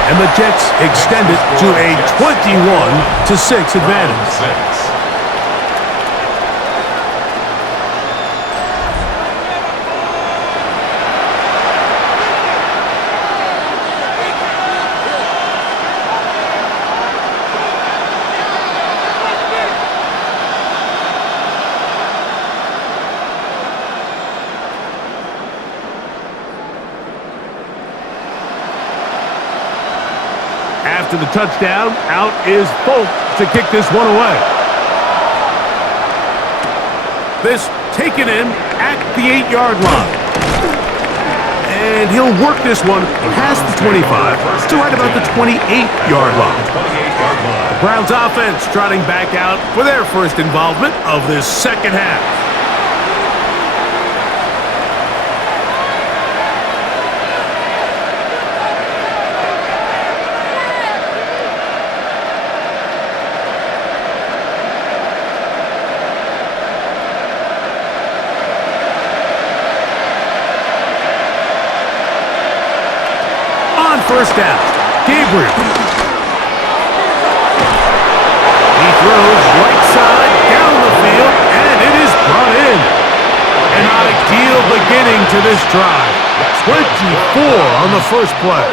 And the Jets extend it to a 21-6 advantage. After the touchdown, out is Folk to kick this one away. This taken in at the 8-yard line. And he'll work this one past the 25 to right about the 28-yard line. The Browns offense trotting back out for their first involvement of this second half. First down, Gabriel. He throws right side down the field, and it is brought in. An ideal beginning to this drive. 24 on the first play.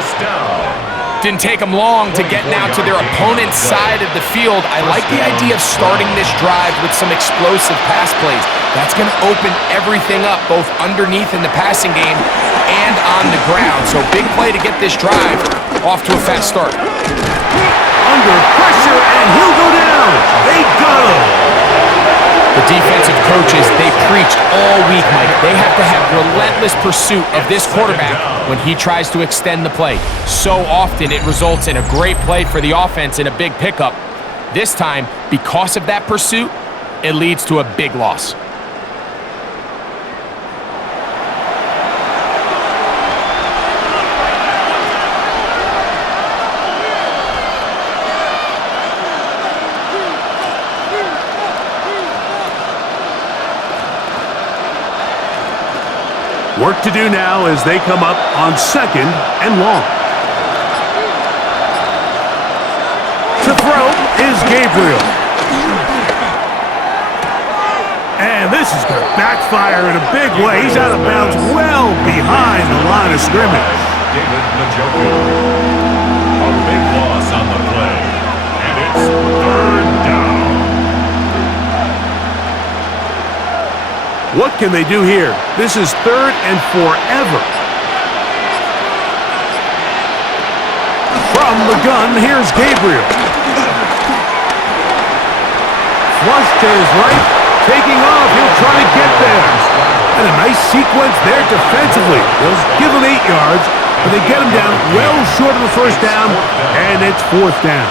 Didn't take them long to get now to their opponent's side of the field. I like the idea of starting this drive with some explosive pass plays. That's going to open everything up, both underneath in the passing game and on the ground. So big play to get this drive off to a fast start. Under pressure, and he'll go down. They got him. The defensive coaches, they preached all week, Mike. They have to have relentless pursuit of this quarterback when he tries to extend the play. So often it results in a great play for the offense and a big pickup. This time, because of that pursuit, it leads to a big loss. Work to do now as they come up on 2nd and long. is Gabriel. And this is going to backfire in a big way. He's out of bounds well behind the line of scrimmage. David Njoku. A big loss on the play. And it's third down. What can they do here? This is third and forever. From the gun, here's Gabriel. Flush to his right, taking off. He'll try to get there. And a nice sequence there defensively. They'll give him 8 yards, but they get him down well short of the first down, and it's fourth down.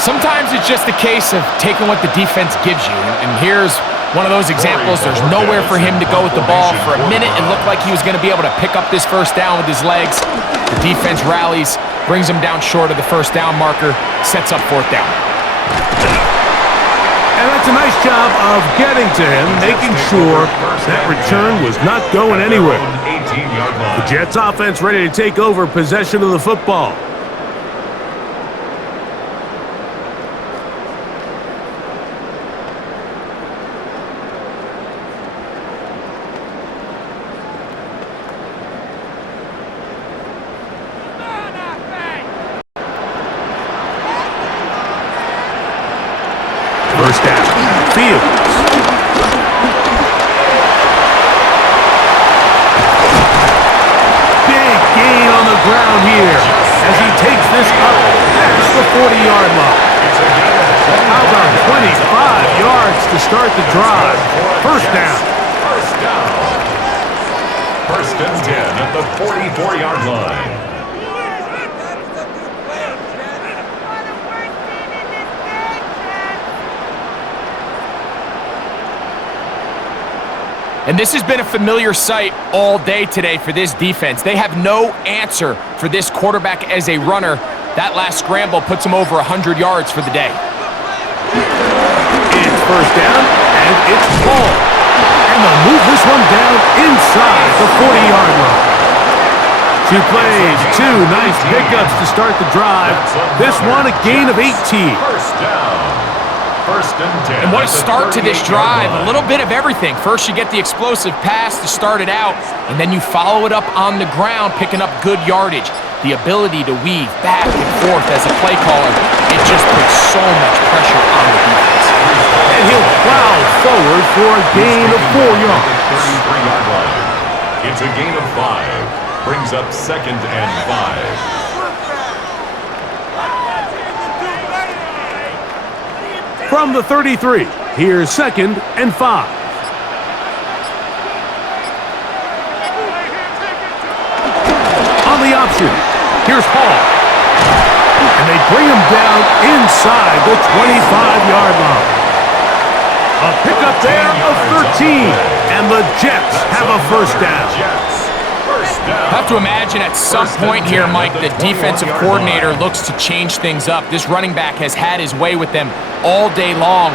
Sometimes it's just a case of taking what the defense gives you. And here's one of those examples. There's nowhere for him to go with the ball. For a minute, it looked like he was going to be able to pick up this first down with his legs. The defense rallies, brings him down short of the first down marker, sets up fourth down. And that's a nice job of getting to him, making sure that return was not going anywhere. The Jets offense ready to take over possession of the football. First down. Fields. Big gain on the ground here as he takes this up past the 40-yard line. How about 25 yards to start the drive? First down. First and 10 at the 44-yard line. And this has been a familiar sight all day today for this defense. They have no answer for this quarterback as a runner. That last scramble puts him over 100 yards for the day. It's first down, and it's Paul. And they'll move this one down inside the 40-yard line. 2 plays, 2 nice pickups to start the drive. This one a gain of 18. First down. First and 10. And what a start to this drive. A little bit of everything. First you get the explosive pass to start it out, and then you follow it up on the ground, picking up good yardage. The ability to weave back and forth as a play caller, it just puts so much pressure on the defense. And he'll plow forward for a gain of 4 yards. 33-yard line. It's a gain of 5. Brings up second and 5. From the 33, here's second and 5. On the option, here's Hall. And they bring him down inside the 25-yard line. A pickup there of 13, and the Jets have a first down. I have to imagine at some point here, Mike, the defensive coordinator looks to change things up. This running back has had his way with them all day long.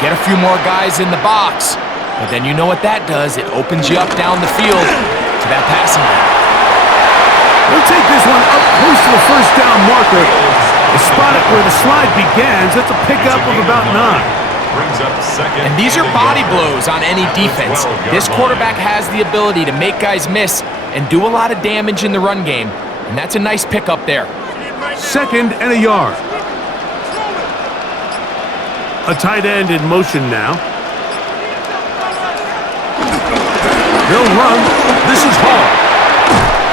Get a few more guys in the box, but then you know what that does. It opens you up down the field to that passing game. We'll take this one up close to the first down marker. The spot where the slide begins, that's a pickup of about 9. And these are body blows on any defense. This quarterback has the ability to make guys miss and do a lot of damage in the run game, and that's a nice pickup there. Second and a yard. A tight end in motion now. They'll run. This is Hall.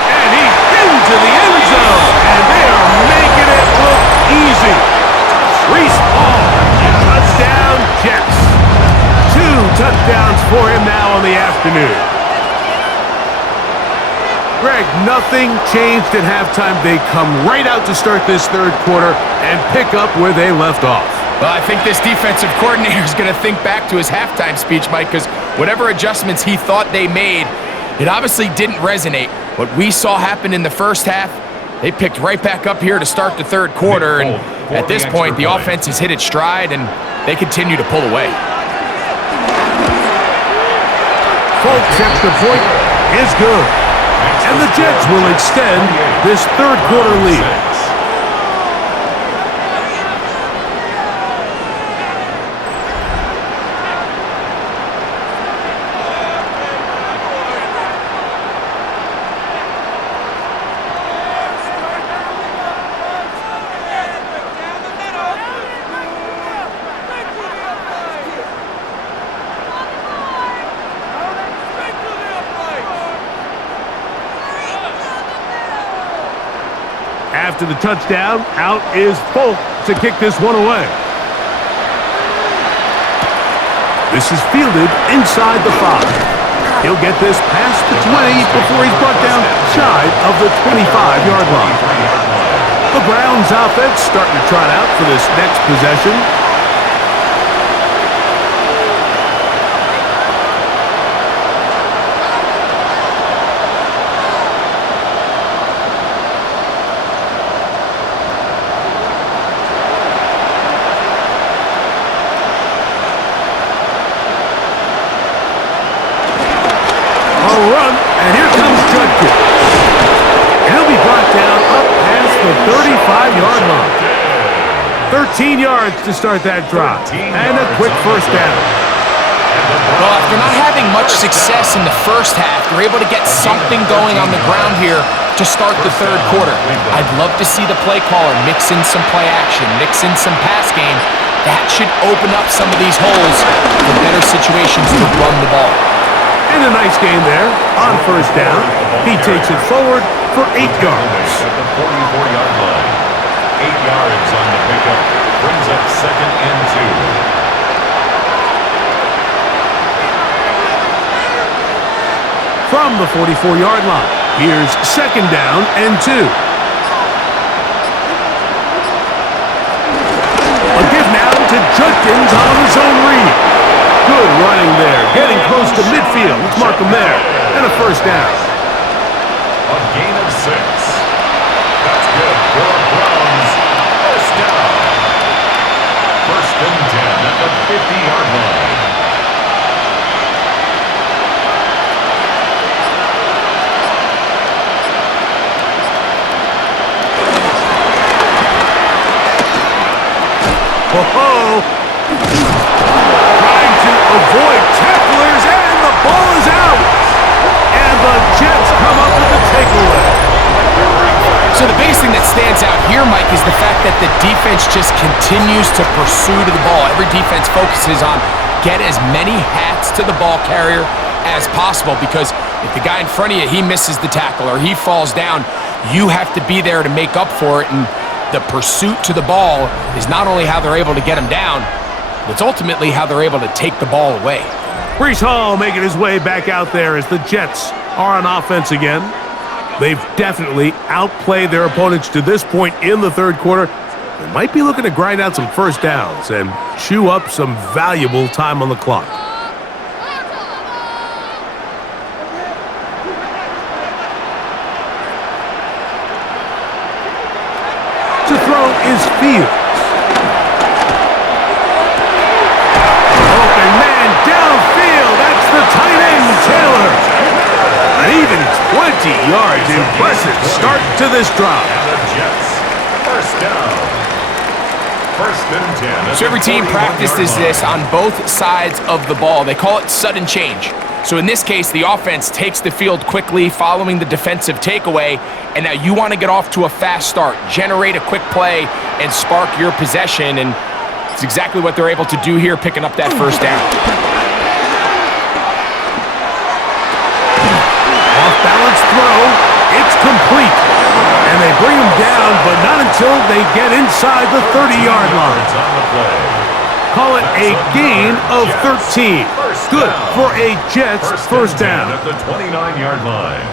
And he's into the end zone, and they are making it look easy. Reese Hall, touchdown Jets. 2 touchdowns for him now on the afternoon. Greg, nothing changed at halftime. They come right out to start this third quarter and pick up where they left off. Well, I think this defensive coordinator is going to think back to his halftime speech, Mike, because whatever adjustments he thought they made, it obviously didn't resonate. What we saw happen in the first half, they picked right back up here to start the third quarter, and at this point, the offense has hit its stride, and they continue to pull away. Folks, extra point is good. And the Jets will extend this third quarter lead. After the touchdown, out is Folk to kick this one away. This is fielded inside the 5. He'll get this past the 20 before he's brought down shy of the 25-yard line. The Browns offense starting to trot out for this next possession. Run, and here comes Judkins. And he'll be brought down up past the 35-yard line. 13 yards to start that drive, and a quick first down. Well, after not having much success in the first half, they're able to get something going on the ground here to start the third quarter. I'd love to see the play caller mix in some play action, mix in some pass game. That should open up some of these holes for better situations to run the ball. And a nice game there on first down. He takes it forward for 8 yards. At the 44-yard line. 8 yards on the pickup. Brings up 2nd and 2. From the 44-yard line, here's 2nd down and 2. A give now to Judkins on his own read. Good running there, getting close to midfield. Let's mark him there. And a first down. A gain of 6. That's good for the Browns. First down. 1st and 10 at the 50-yard line. Ho-ho! Avoid tacklers, and the ball is out. And the Jets come up with the takeaway. So the biggest thing that stands out here, Mike, is the fact that the defense just continues to pursue to the ball. Every defense focuses on get as many hats to the ball carrier as possible, because if the guy in front of you, he misses the tackle or he falls down, you have to be there to make up for it. And the pursuit to the ball is not only how they're able to get him down, it's ultimately how they're able to take the ball away. Breece Hall making his way back out there as the Jets are on offense again. They've definitely outplayed their opponents to this point in the third quarter. They might be looking to grind out some first downs and chew up some valuable time on the clock. To throw is Fields. Downfield, that's the tight end, Taylor. An even 20 yards. Impressive start to this drive. And the Jets, first down. 1st and 10. So every team practices this on both sides of the ball. They call it sudden change. So in this case, the offense takes the field quickly following the defensive takeaway, and now you want to get off to a fast start, generate a quick play, and spark your possession, and it's exactly what they're able to do here, picking up that first down. Off-balance throw. It's complete. And they bring him down, but not until they get inside the 30-yard line. Call it a gain of 13. Good for a Jets first down. At the 29-yard line.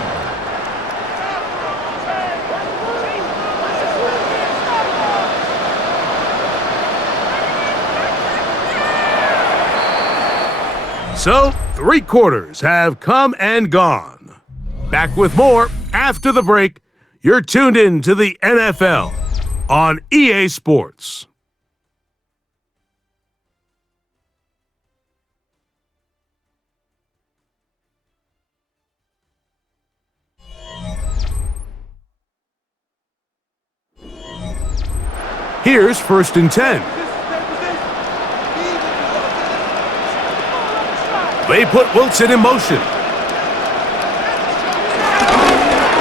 So, 3 quarters have come and gone. Back with more after the break. You're tuned in to the NFL on EA Sports. Here's 1st and 10. They put Wilson in motion.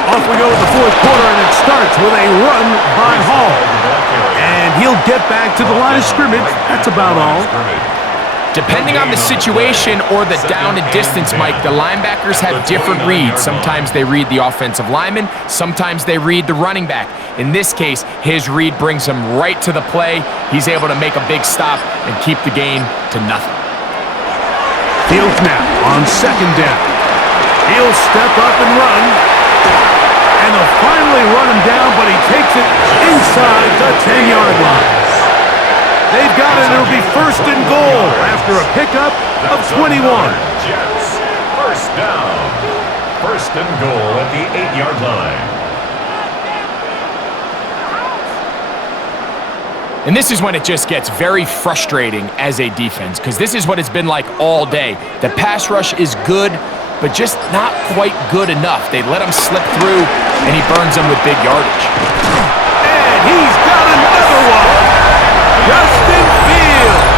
Off we go with the 4th quarter, and it starts with a run by Hall. And he'll get back to the line of scrimmage. That's about all. Depending on the situation or the down and distance, Mike, the linebackers have different reads. Sometimes they read the offensive lineman, sometimes they read the running back. In this case, his read brings him right to the play. He's able to make a big stop and keep the gain to nothing. Field snap on second down. He'll step up and run. And they'll finally run him down, but he takes it inside the 10-yard line. They've got it. It'll be first and goal after a pickup of 21. Jets, first down. First and goal at the 8-yard line. And this is when it just gets very frustrating as a defense, because this is what it's been like all day. The pass rush is good, but just not quite good enough. They let him slip through, and he burns them with big yardage. And he's got another one. Justin Fields.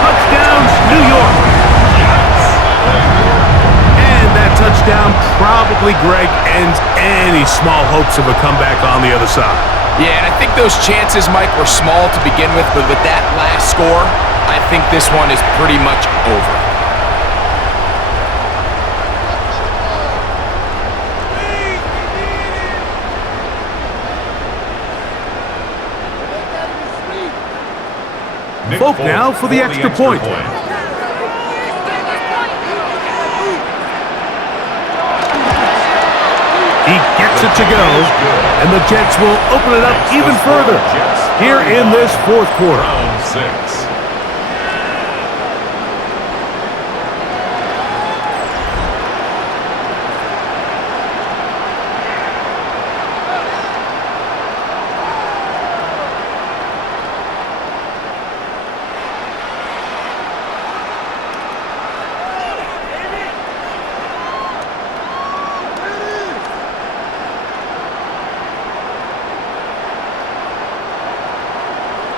Touchdown, New York. And that touchdown probably, Greg, ends any small hopes of a comeback on the other side. Yeah, and I think those chances, Mike, were small to begin with, but with that last score, I think this one is pretty much over. Folk now for the extra point. He gets it to go, and the Jets will open it up even further here in this fourth quarter. Round 6.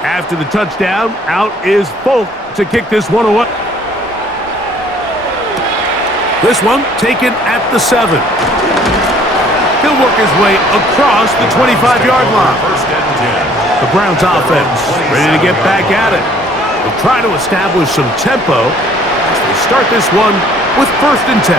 After the touchdown, out is Folk to kick this one away. This one taken at the 7. He'll work his way across the 25-yard line. First and 10. The Browns offense ready to get back at it. They'll try to establish some tempo as they start this one with first and 10.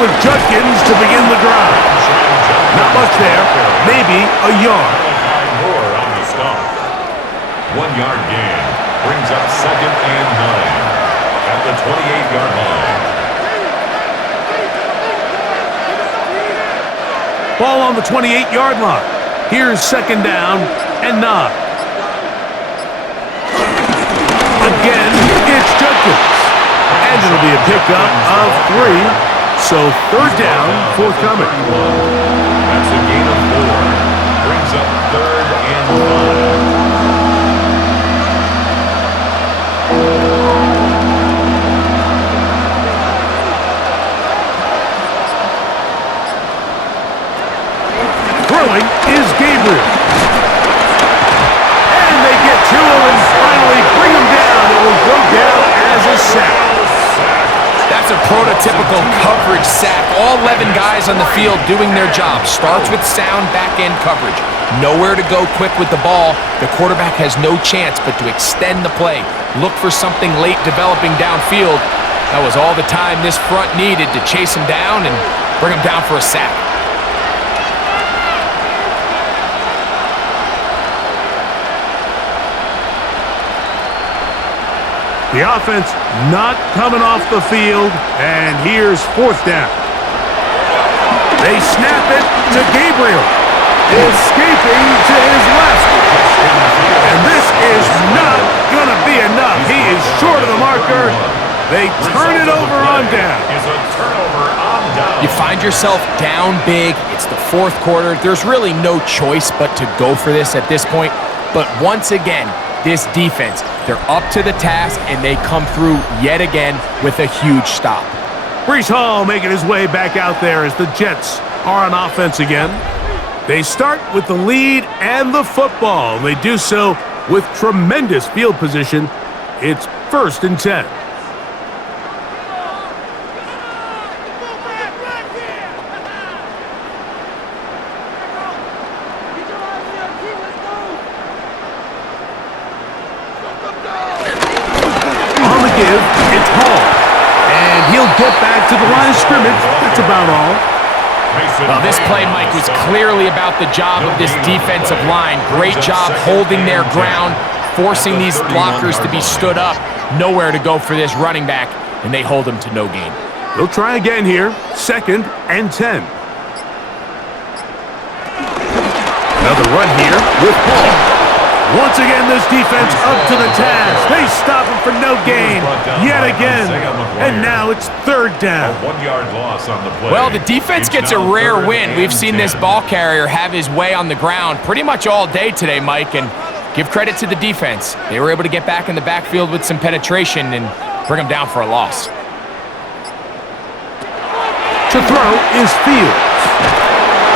With Judkins to begin the drive. Not much there, maybe a yard. More on the stop. 1-yard gain brings up second and 9 at the 28-yard line. Ball on the 28-yard line. Here's second down and 9. Again, it's Judkins. And it'll be a pickup of 3. So third down, forthcoming. That's a gain of 4. Brings up third and 5. Throwing is Gabriel. And they get to him and finally bring him down. It will go down as a sack. That's a prototypical coverage sack. All 11 guys on the field doing their job. Starts with sound back-end coverage. Nowhere to go quick with the ball. The quarterback has no chance but to extend the play. Look for something late developing downfield. That was all the time this front needed to chase him down and bring him down for a sack. The offense not coming off the field, and here's fourth down. They snap it to Gabriel, escaping to his left. And this is not going to be enough. He is short of the marker. They turn it over on down. You find yourself down big. It's the fourth quarter. There's really no choice but to go for this at this point. But once again, this defense, they're up to the task, and they come through yet again with a huge stop. Breece Hall making his way back out there as the Jets are on offense again. They start with the lead and the football. They do so with tremendous field position. It's 1st and 10. On the give, it's Hall. And he'll get back to the line of scrimmage. That's about all. Well, this play, Mike, was clearly about the job of this defensive line. Great job holding their ground, forcing these blockers to be stood up. Nowhere to go for this running back, and they hold him to no gain. They'll try again here. 2nd and 10. Another run here with Hall. Once again, this defense up to the task. They stop him for no gain yet again. And now it's 3rd down. A 1-yard loss on the play. Well, the defense gets a rare win. We've seen this ball carrier have his way on the ground pretty much all day today, Mike, and give credit to the defense. They were able to get back in the backfield with some penetration and bring them down for a loss. To throw is Fields.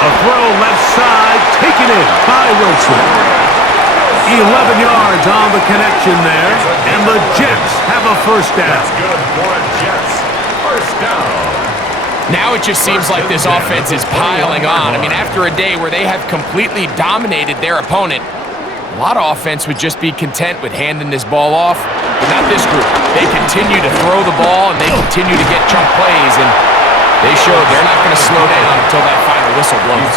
A throw left side, taken in by Wilson. 11 yards on the connection there, and the Jets have a 1st down. That's good for a Jets. 1st down. Now it just seems like this offense is piling on. I mean, after a day where they have completely dominated their opponent, a lot of offense would just be content with handing this ball off, but not this group. They continue to throw the ball, and they continue to get chunk plays, and they showed they're not going to slow down until that final whistle blows.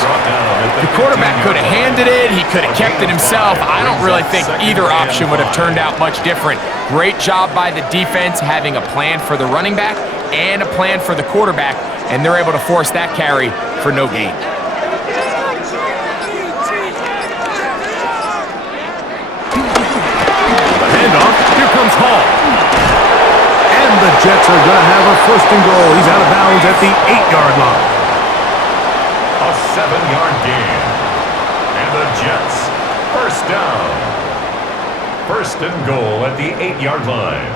The quarterback could have handed it. He could have kept it himself. I don't really think either option would have turned out much different. Great job by the defense having a plan for the running back and a plan for the quarterback, and they're able to force that carry for no gain. Handoff. Here comes Hall. And the Jets are going to have a 1st and goal. He's out of bounds at the 8-yard line. A 7-yard gain. And the Jets, 1st down. 1st and goal at the 8-yard line.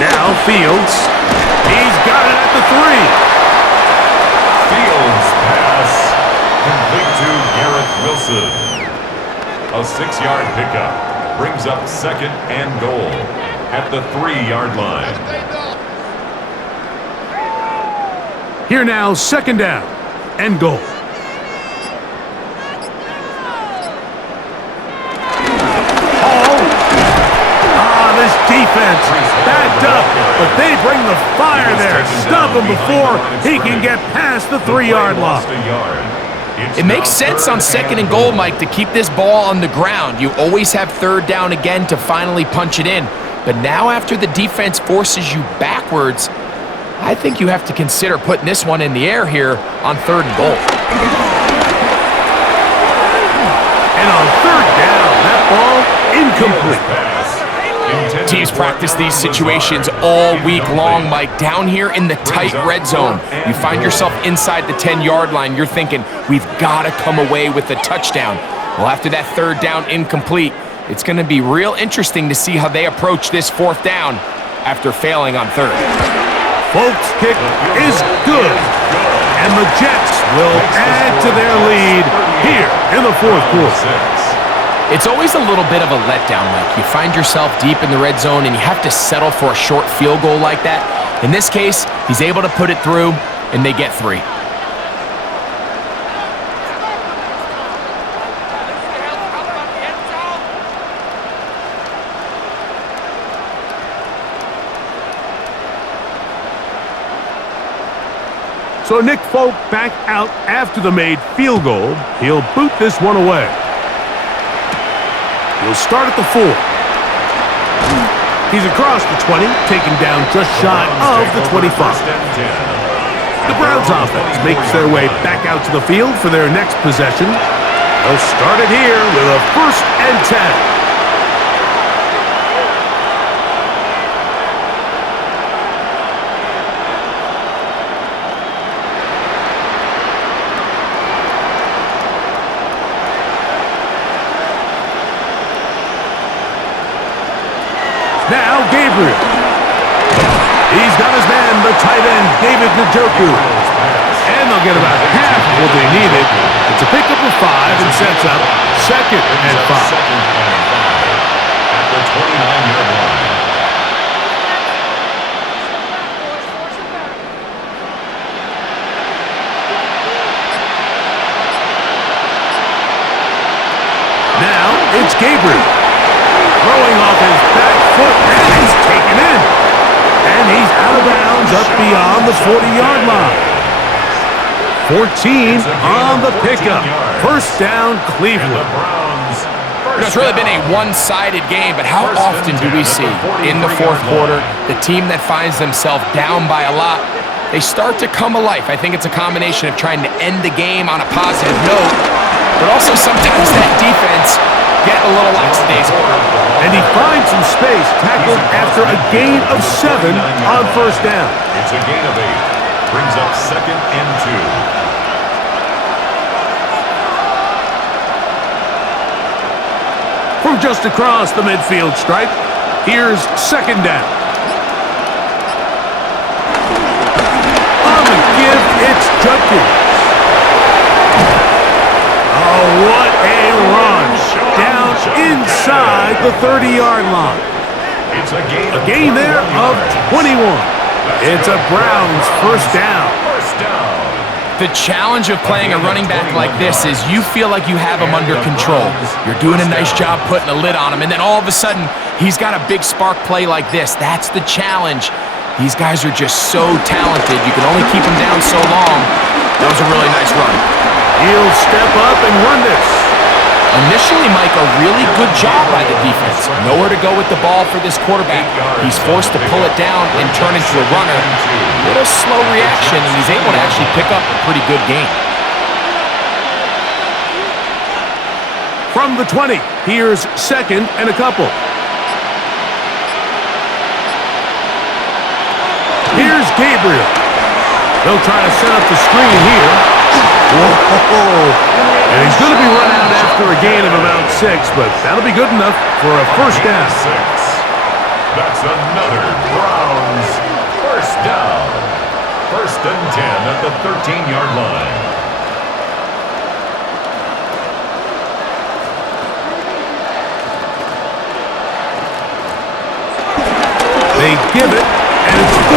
Now Fields. He's got it at the 3. Fields pass complete to Garrett Wilson. A 6-yard pickup brings up 2nd and goal at the 3-yard line. Here now, 2nd down and goal. Hall. This defense backed up, but they bring the fire there. Stop him before he can get past the 3-yard line. It makes sense on 2nd and goal, Mike, to keep this ball on the ground. You always have 3rd down again to finally punch it in. But now after the defense forces you backwards, I think you have to consider putting this one in the air here on 3rd and goal. And on 3rd down, that ball incomplete. Teams practice these situations all week long, Mike. Down here in the tight red zone, you find yourself inside the 10-yard line. You're thinking, we've got to come away with a touchdown. Well, after that 3rd down incomplete, it's going to be real interesting to see how they approach this 4th down after failing on 3rd. Folk's kick is good, and the Jets will add to their lead here in the 4th quarter. It's always a little bit of a letdown, Mike. You find yourself deep in the red zone and you have to settle for a short field goal like that. In this case, he's able to put it through, and they get 3. So Nick Folk back out after the made field goal. He'll boot this one away. He'll start at the 4. He's across the 20, taken down just shy of the 25. The Browns offense makes their way back out to the field for their next possession. They'll start it here with a 1st and 10. Gabriel. He's got his man, the tight end, David Njoku. And they'll get about half of what they needed. It's a pickup of 5 and sets up 2nd and 5. At the 29-yard line. Now it's Gabriel. Throwing off his back foot, and he's taken in. And he's out of bounds up beyond the 40-yard line. 14 on the pickup. First down, Cleveland. It's really been a one-sided game, but how often do we see in the fourth quarter the team that finds themselves down by a lot, they start to come alive? I think it's a combination of trying to end the game on a positive note, but also sometimes that defense get a little lackadaisical. And he finds some space, tackled after a gain of 7 on first down. It's a gain of 8. Brings up 2nd and 2. From just across the midfield stripe, here's 2nd down. On the give, it's Judkins. Oh, what a run. Down inside the 30-yard line. It's a gain there of 21. It's a Browns first down. The challenge of playing a running back like this is you feel like you have him under control. You're doing a nice job putting a lid on him, and then all of a sudden, he's got a big spark play like this. That's the challenge. These guys are just so talented. You can only keep them down so long. That was a really nice run. He'll step up and run this. Initially, Mike, a really good job by the defense. Nowhere to go with the ball for this quarterback. He's forced to pull it down and turn into a runner. Little slow reaction, and he's able to actually pick up a pretty good gain. From the 20, here's 2nd and a couple. Here's Gabriel. They'll try to set up the screen here. Whoa! And he's going to be run out after a gain of about 6, but that'll be good enough for a first down. 6. That's another Browns first down. 1st and 10 at the 13-yard line. They give it, and it's 4.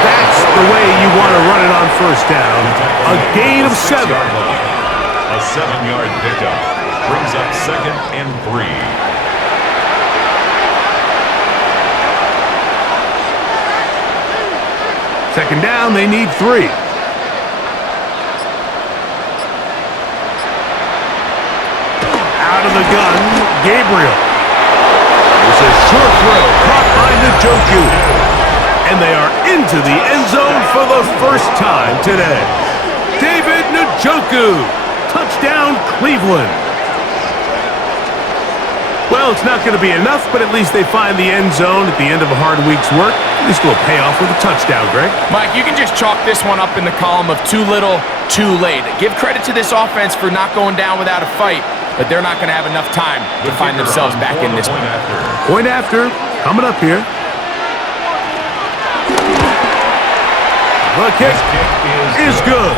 That's the way you want to run it on first down. A gain of 7. A 7-yard pickup. Brings up 2nd and 3. Second down, they need 3. Out of the gun, Gabriel. It's a short throw caught by Njoku. And they are into the end zone for the first time today. David Njoku. Touchdown, Cleveland. Well, it's not going to be enough, but at least they find the end zone at the end of a hard week's work. At least a little payoff with a touchdown, Greg. Mike, you can just chalk this one up in the column of too little, too late. Give credit to this offense for not going down without a fight, but they're not going to have enough time to find themselves back in this one. Point after, coming up here. The kick is good.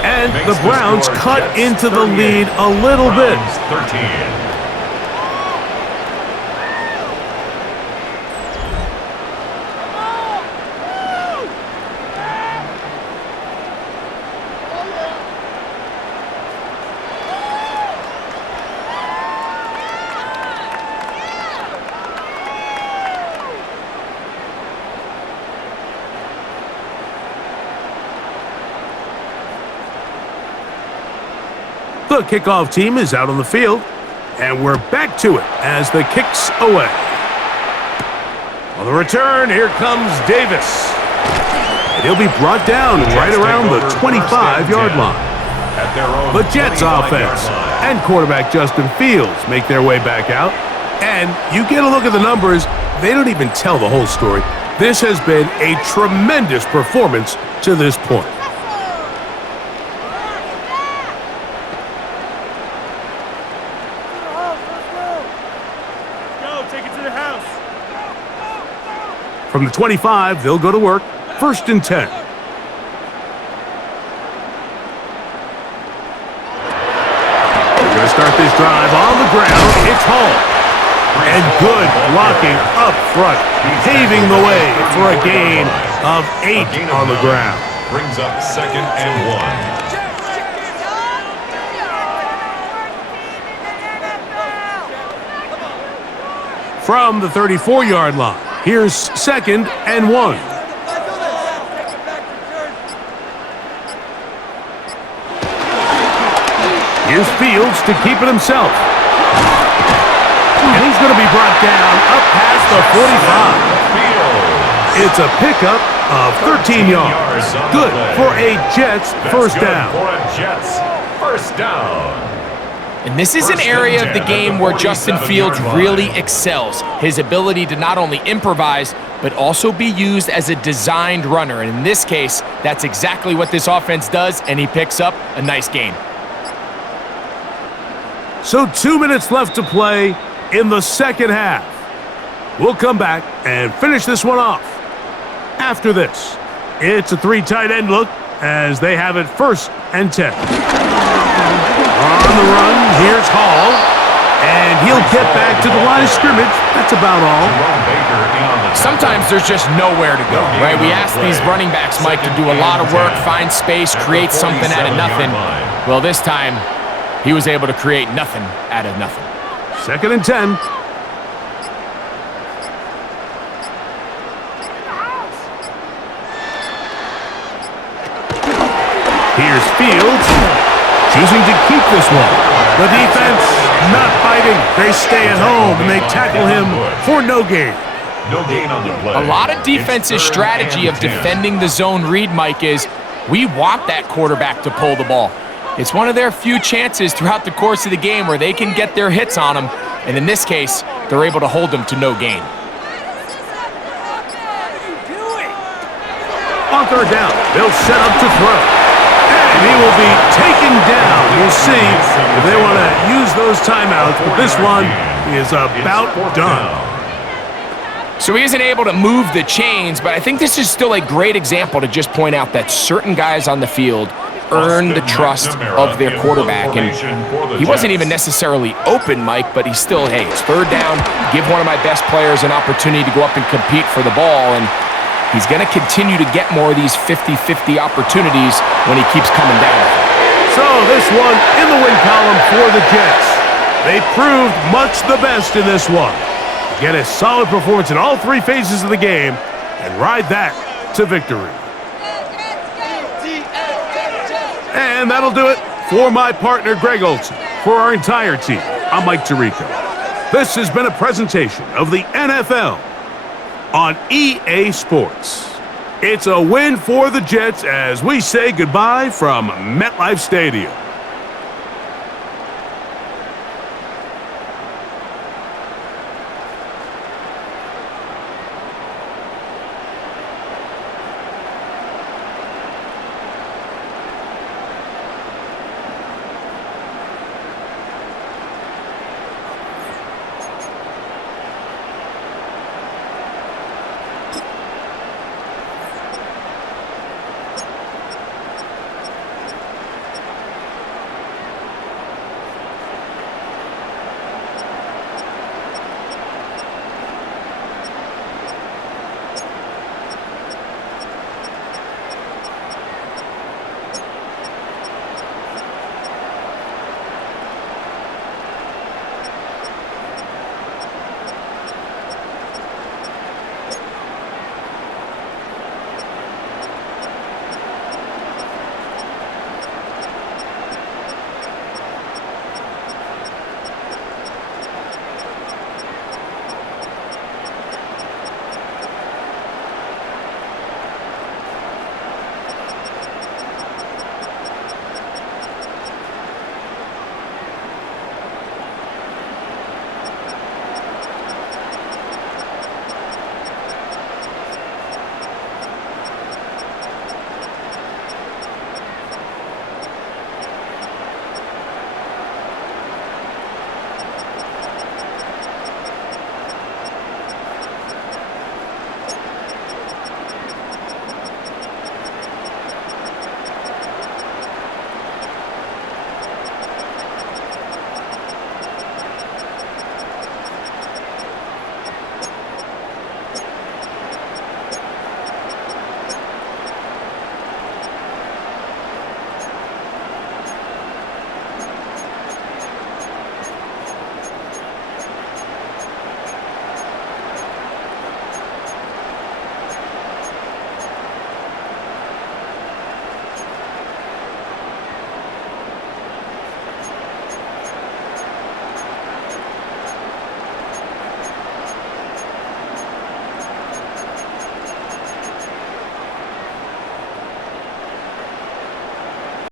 And the Browns cut into the lead a little bit. 13. The kickoff team is out on the field, and we're back to it as the kick's away. On the return, here comes Davis. And he'll be brought down right around the 25-yard line. The Jets offense and quarterback Justin Fields make their way back out. And you get a look at the numbers, they don't even tell the whole story. This has been a tremendous performance to this point. From the 25, they'll go to work. 1st and 10. They're going to start this drive on the ground. It's Hall. And good blocking up front, paving the way for a gain of 8 on the ground. Brings up 2nd and 1. From the 34-yard line, here's 2nd and 1. Here's Fields to keep it himself. And he's going to be brought down up past the 45. It's a pickup of 13 yards. Good for a Jets first down. And this is an area of the game where Justin Fields really excels. His ability to not only improvise, but also be used as a designed runner. And in this case, that's exactly what this offense does, and he picks up a nice gain. So 2 minutes left to play in the second half. We'll come back and finish this one off. After this, it's a 3 tight end look as they have it 1st and 10. On the run, here's Hall, and he'll get back to the line of scrimmage. That's about all. Sometimes there's just nowhere to go, right? We ask these running backs, Mike, to do a lot of work, find space, create something out of nothing. Well, this time, he was able to create nothing out of nothing. 2nd and 10. Here's Fields, choosing to keep this one. The defense not fighting. They stay at home, and they tackle him for no gain. No gain on the play. A lot of defense's strategy of defending the zone read, Mike, is we want that quarterback to pull the ball. It's one of their few chances throughout the course of the game where they can get their hits on him, and in this case, they're able to hold him to no gain. On 3rd down, they'll set up to throw. And he will be taken down. We'll see if they want to use those timeouts, but this one is about done. So he isn't able to move the chains, but I think this is still a great example to just point out that certain guys on the field earn the trust of their quarterback. And he wasn't even necessarily open, Mike, but he's still, hey, it's 3rd down. Give one of my best players an opportunity to go up and compete for the ball. And he's going to continue to get more of these 50-50 opportunities when he keeps coming down. So this one in the win column for the Jets. They proved much the best in this one. Get a solid performance in all 3 phases of the game and ride that to victory. And that'll do it for my partner, Greg Olson. For our entire team, I'm Mike Tirico. This has been a presentation of the NFL on EA Sports. It's a win for the Jets as we say goodbye from MetLife Stadium.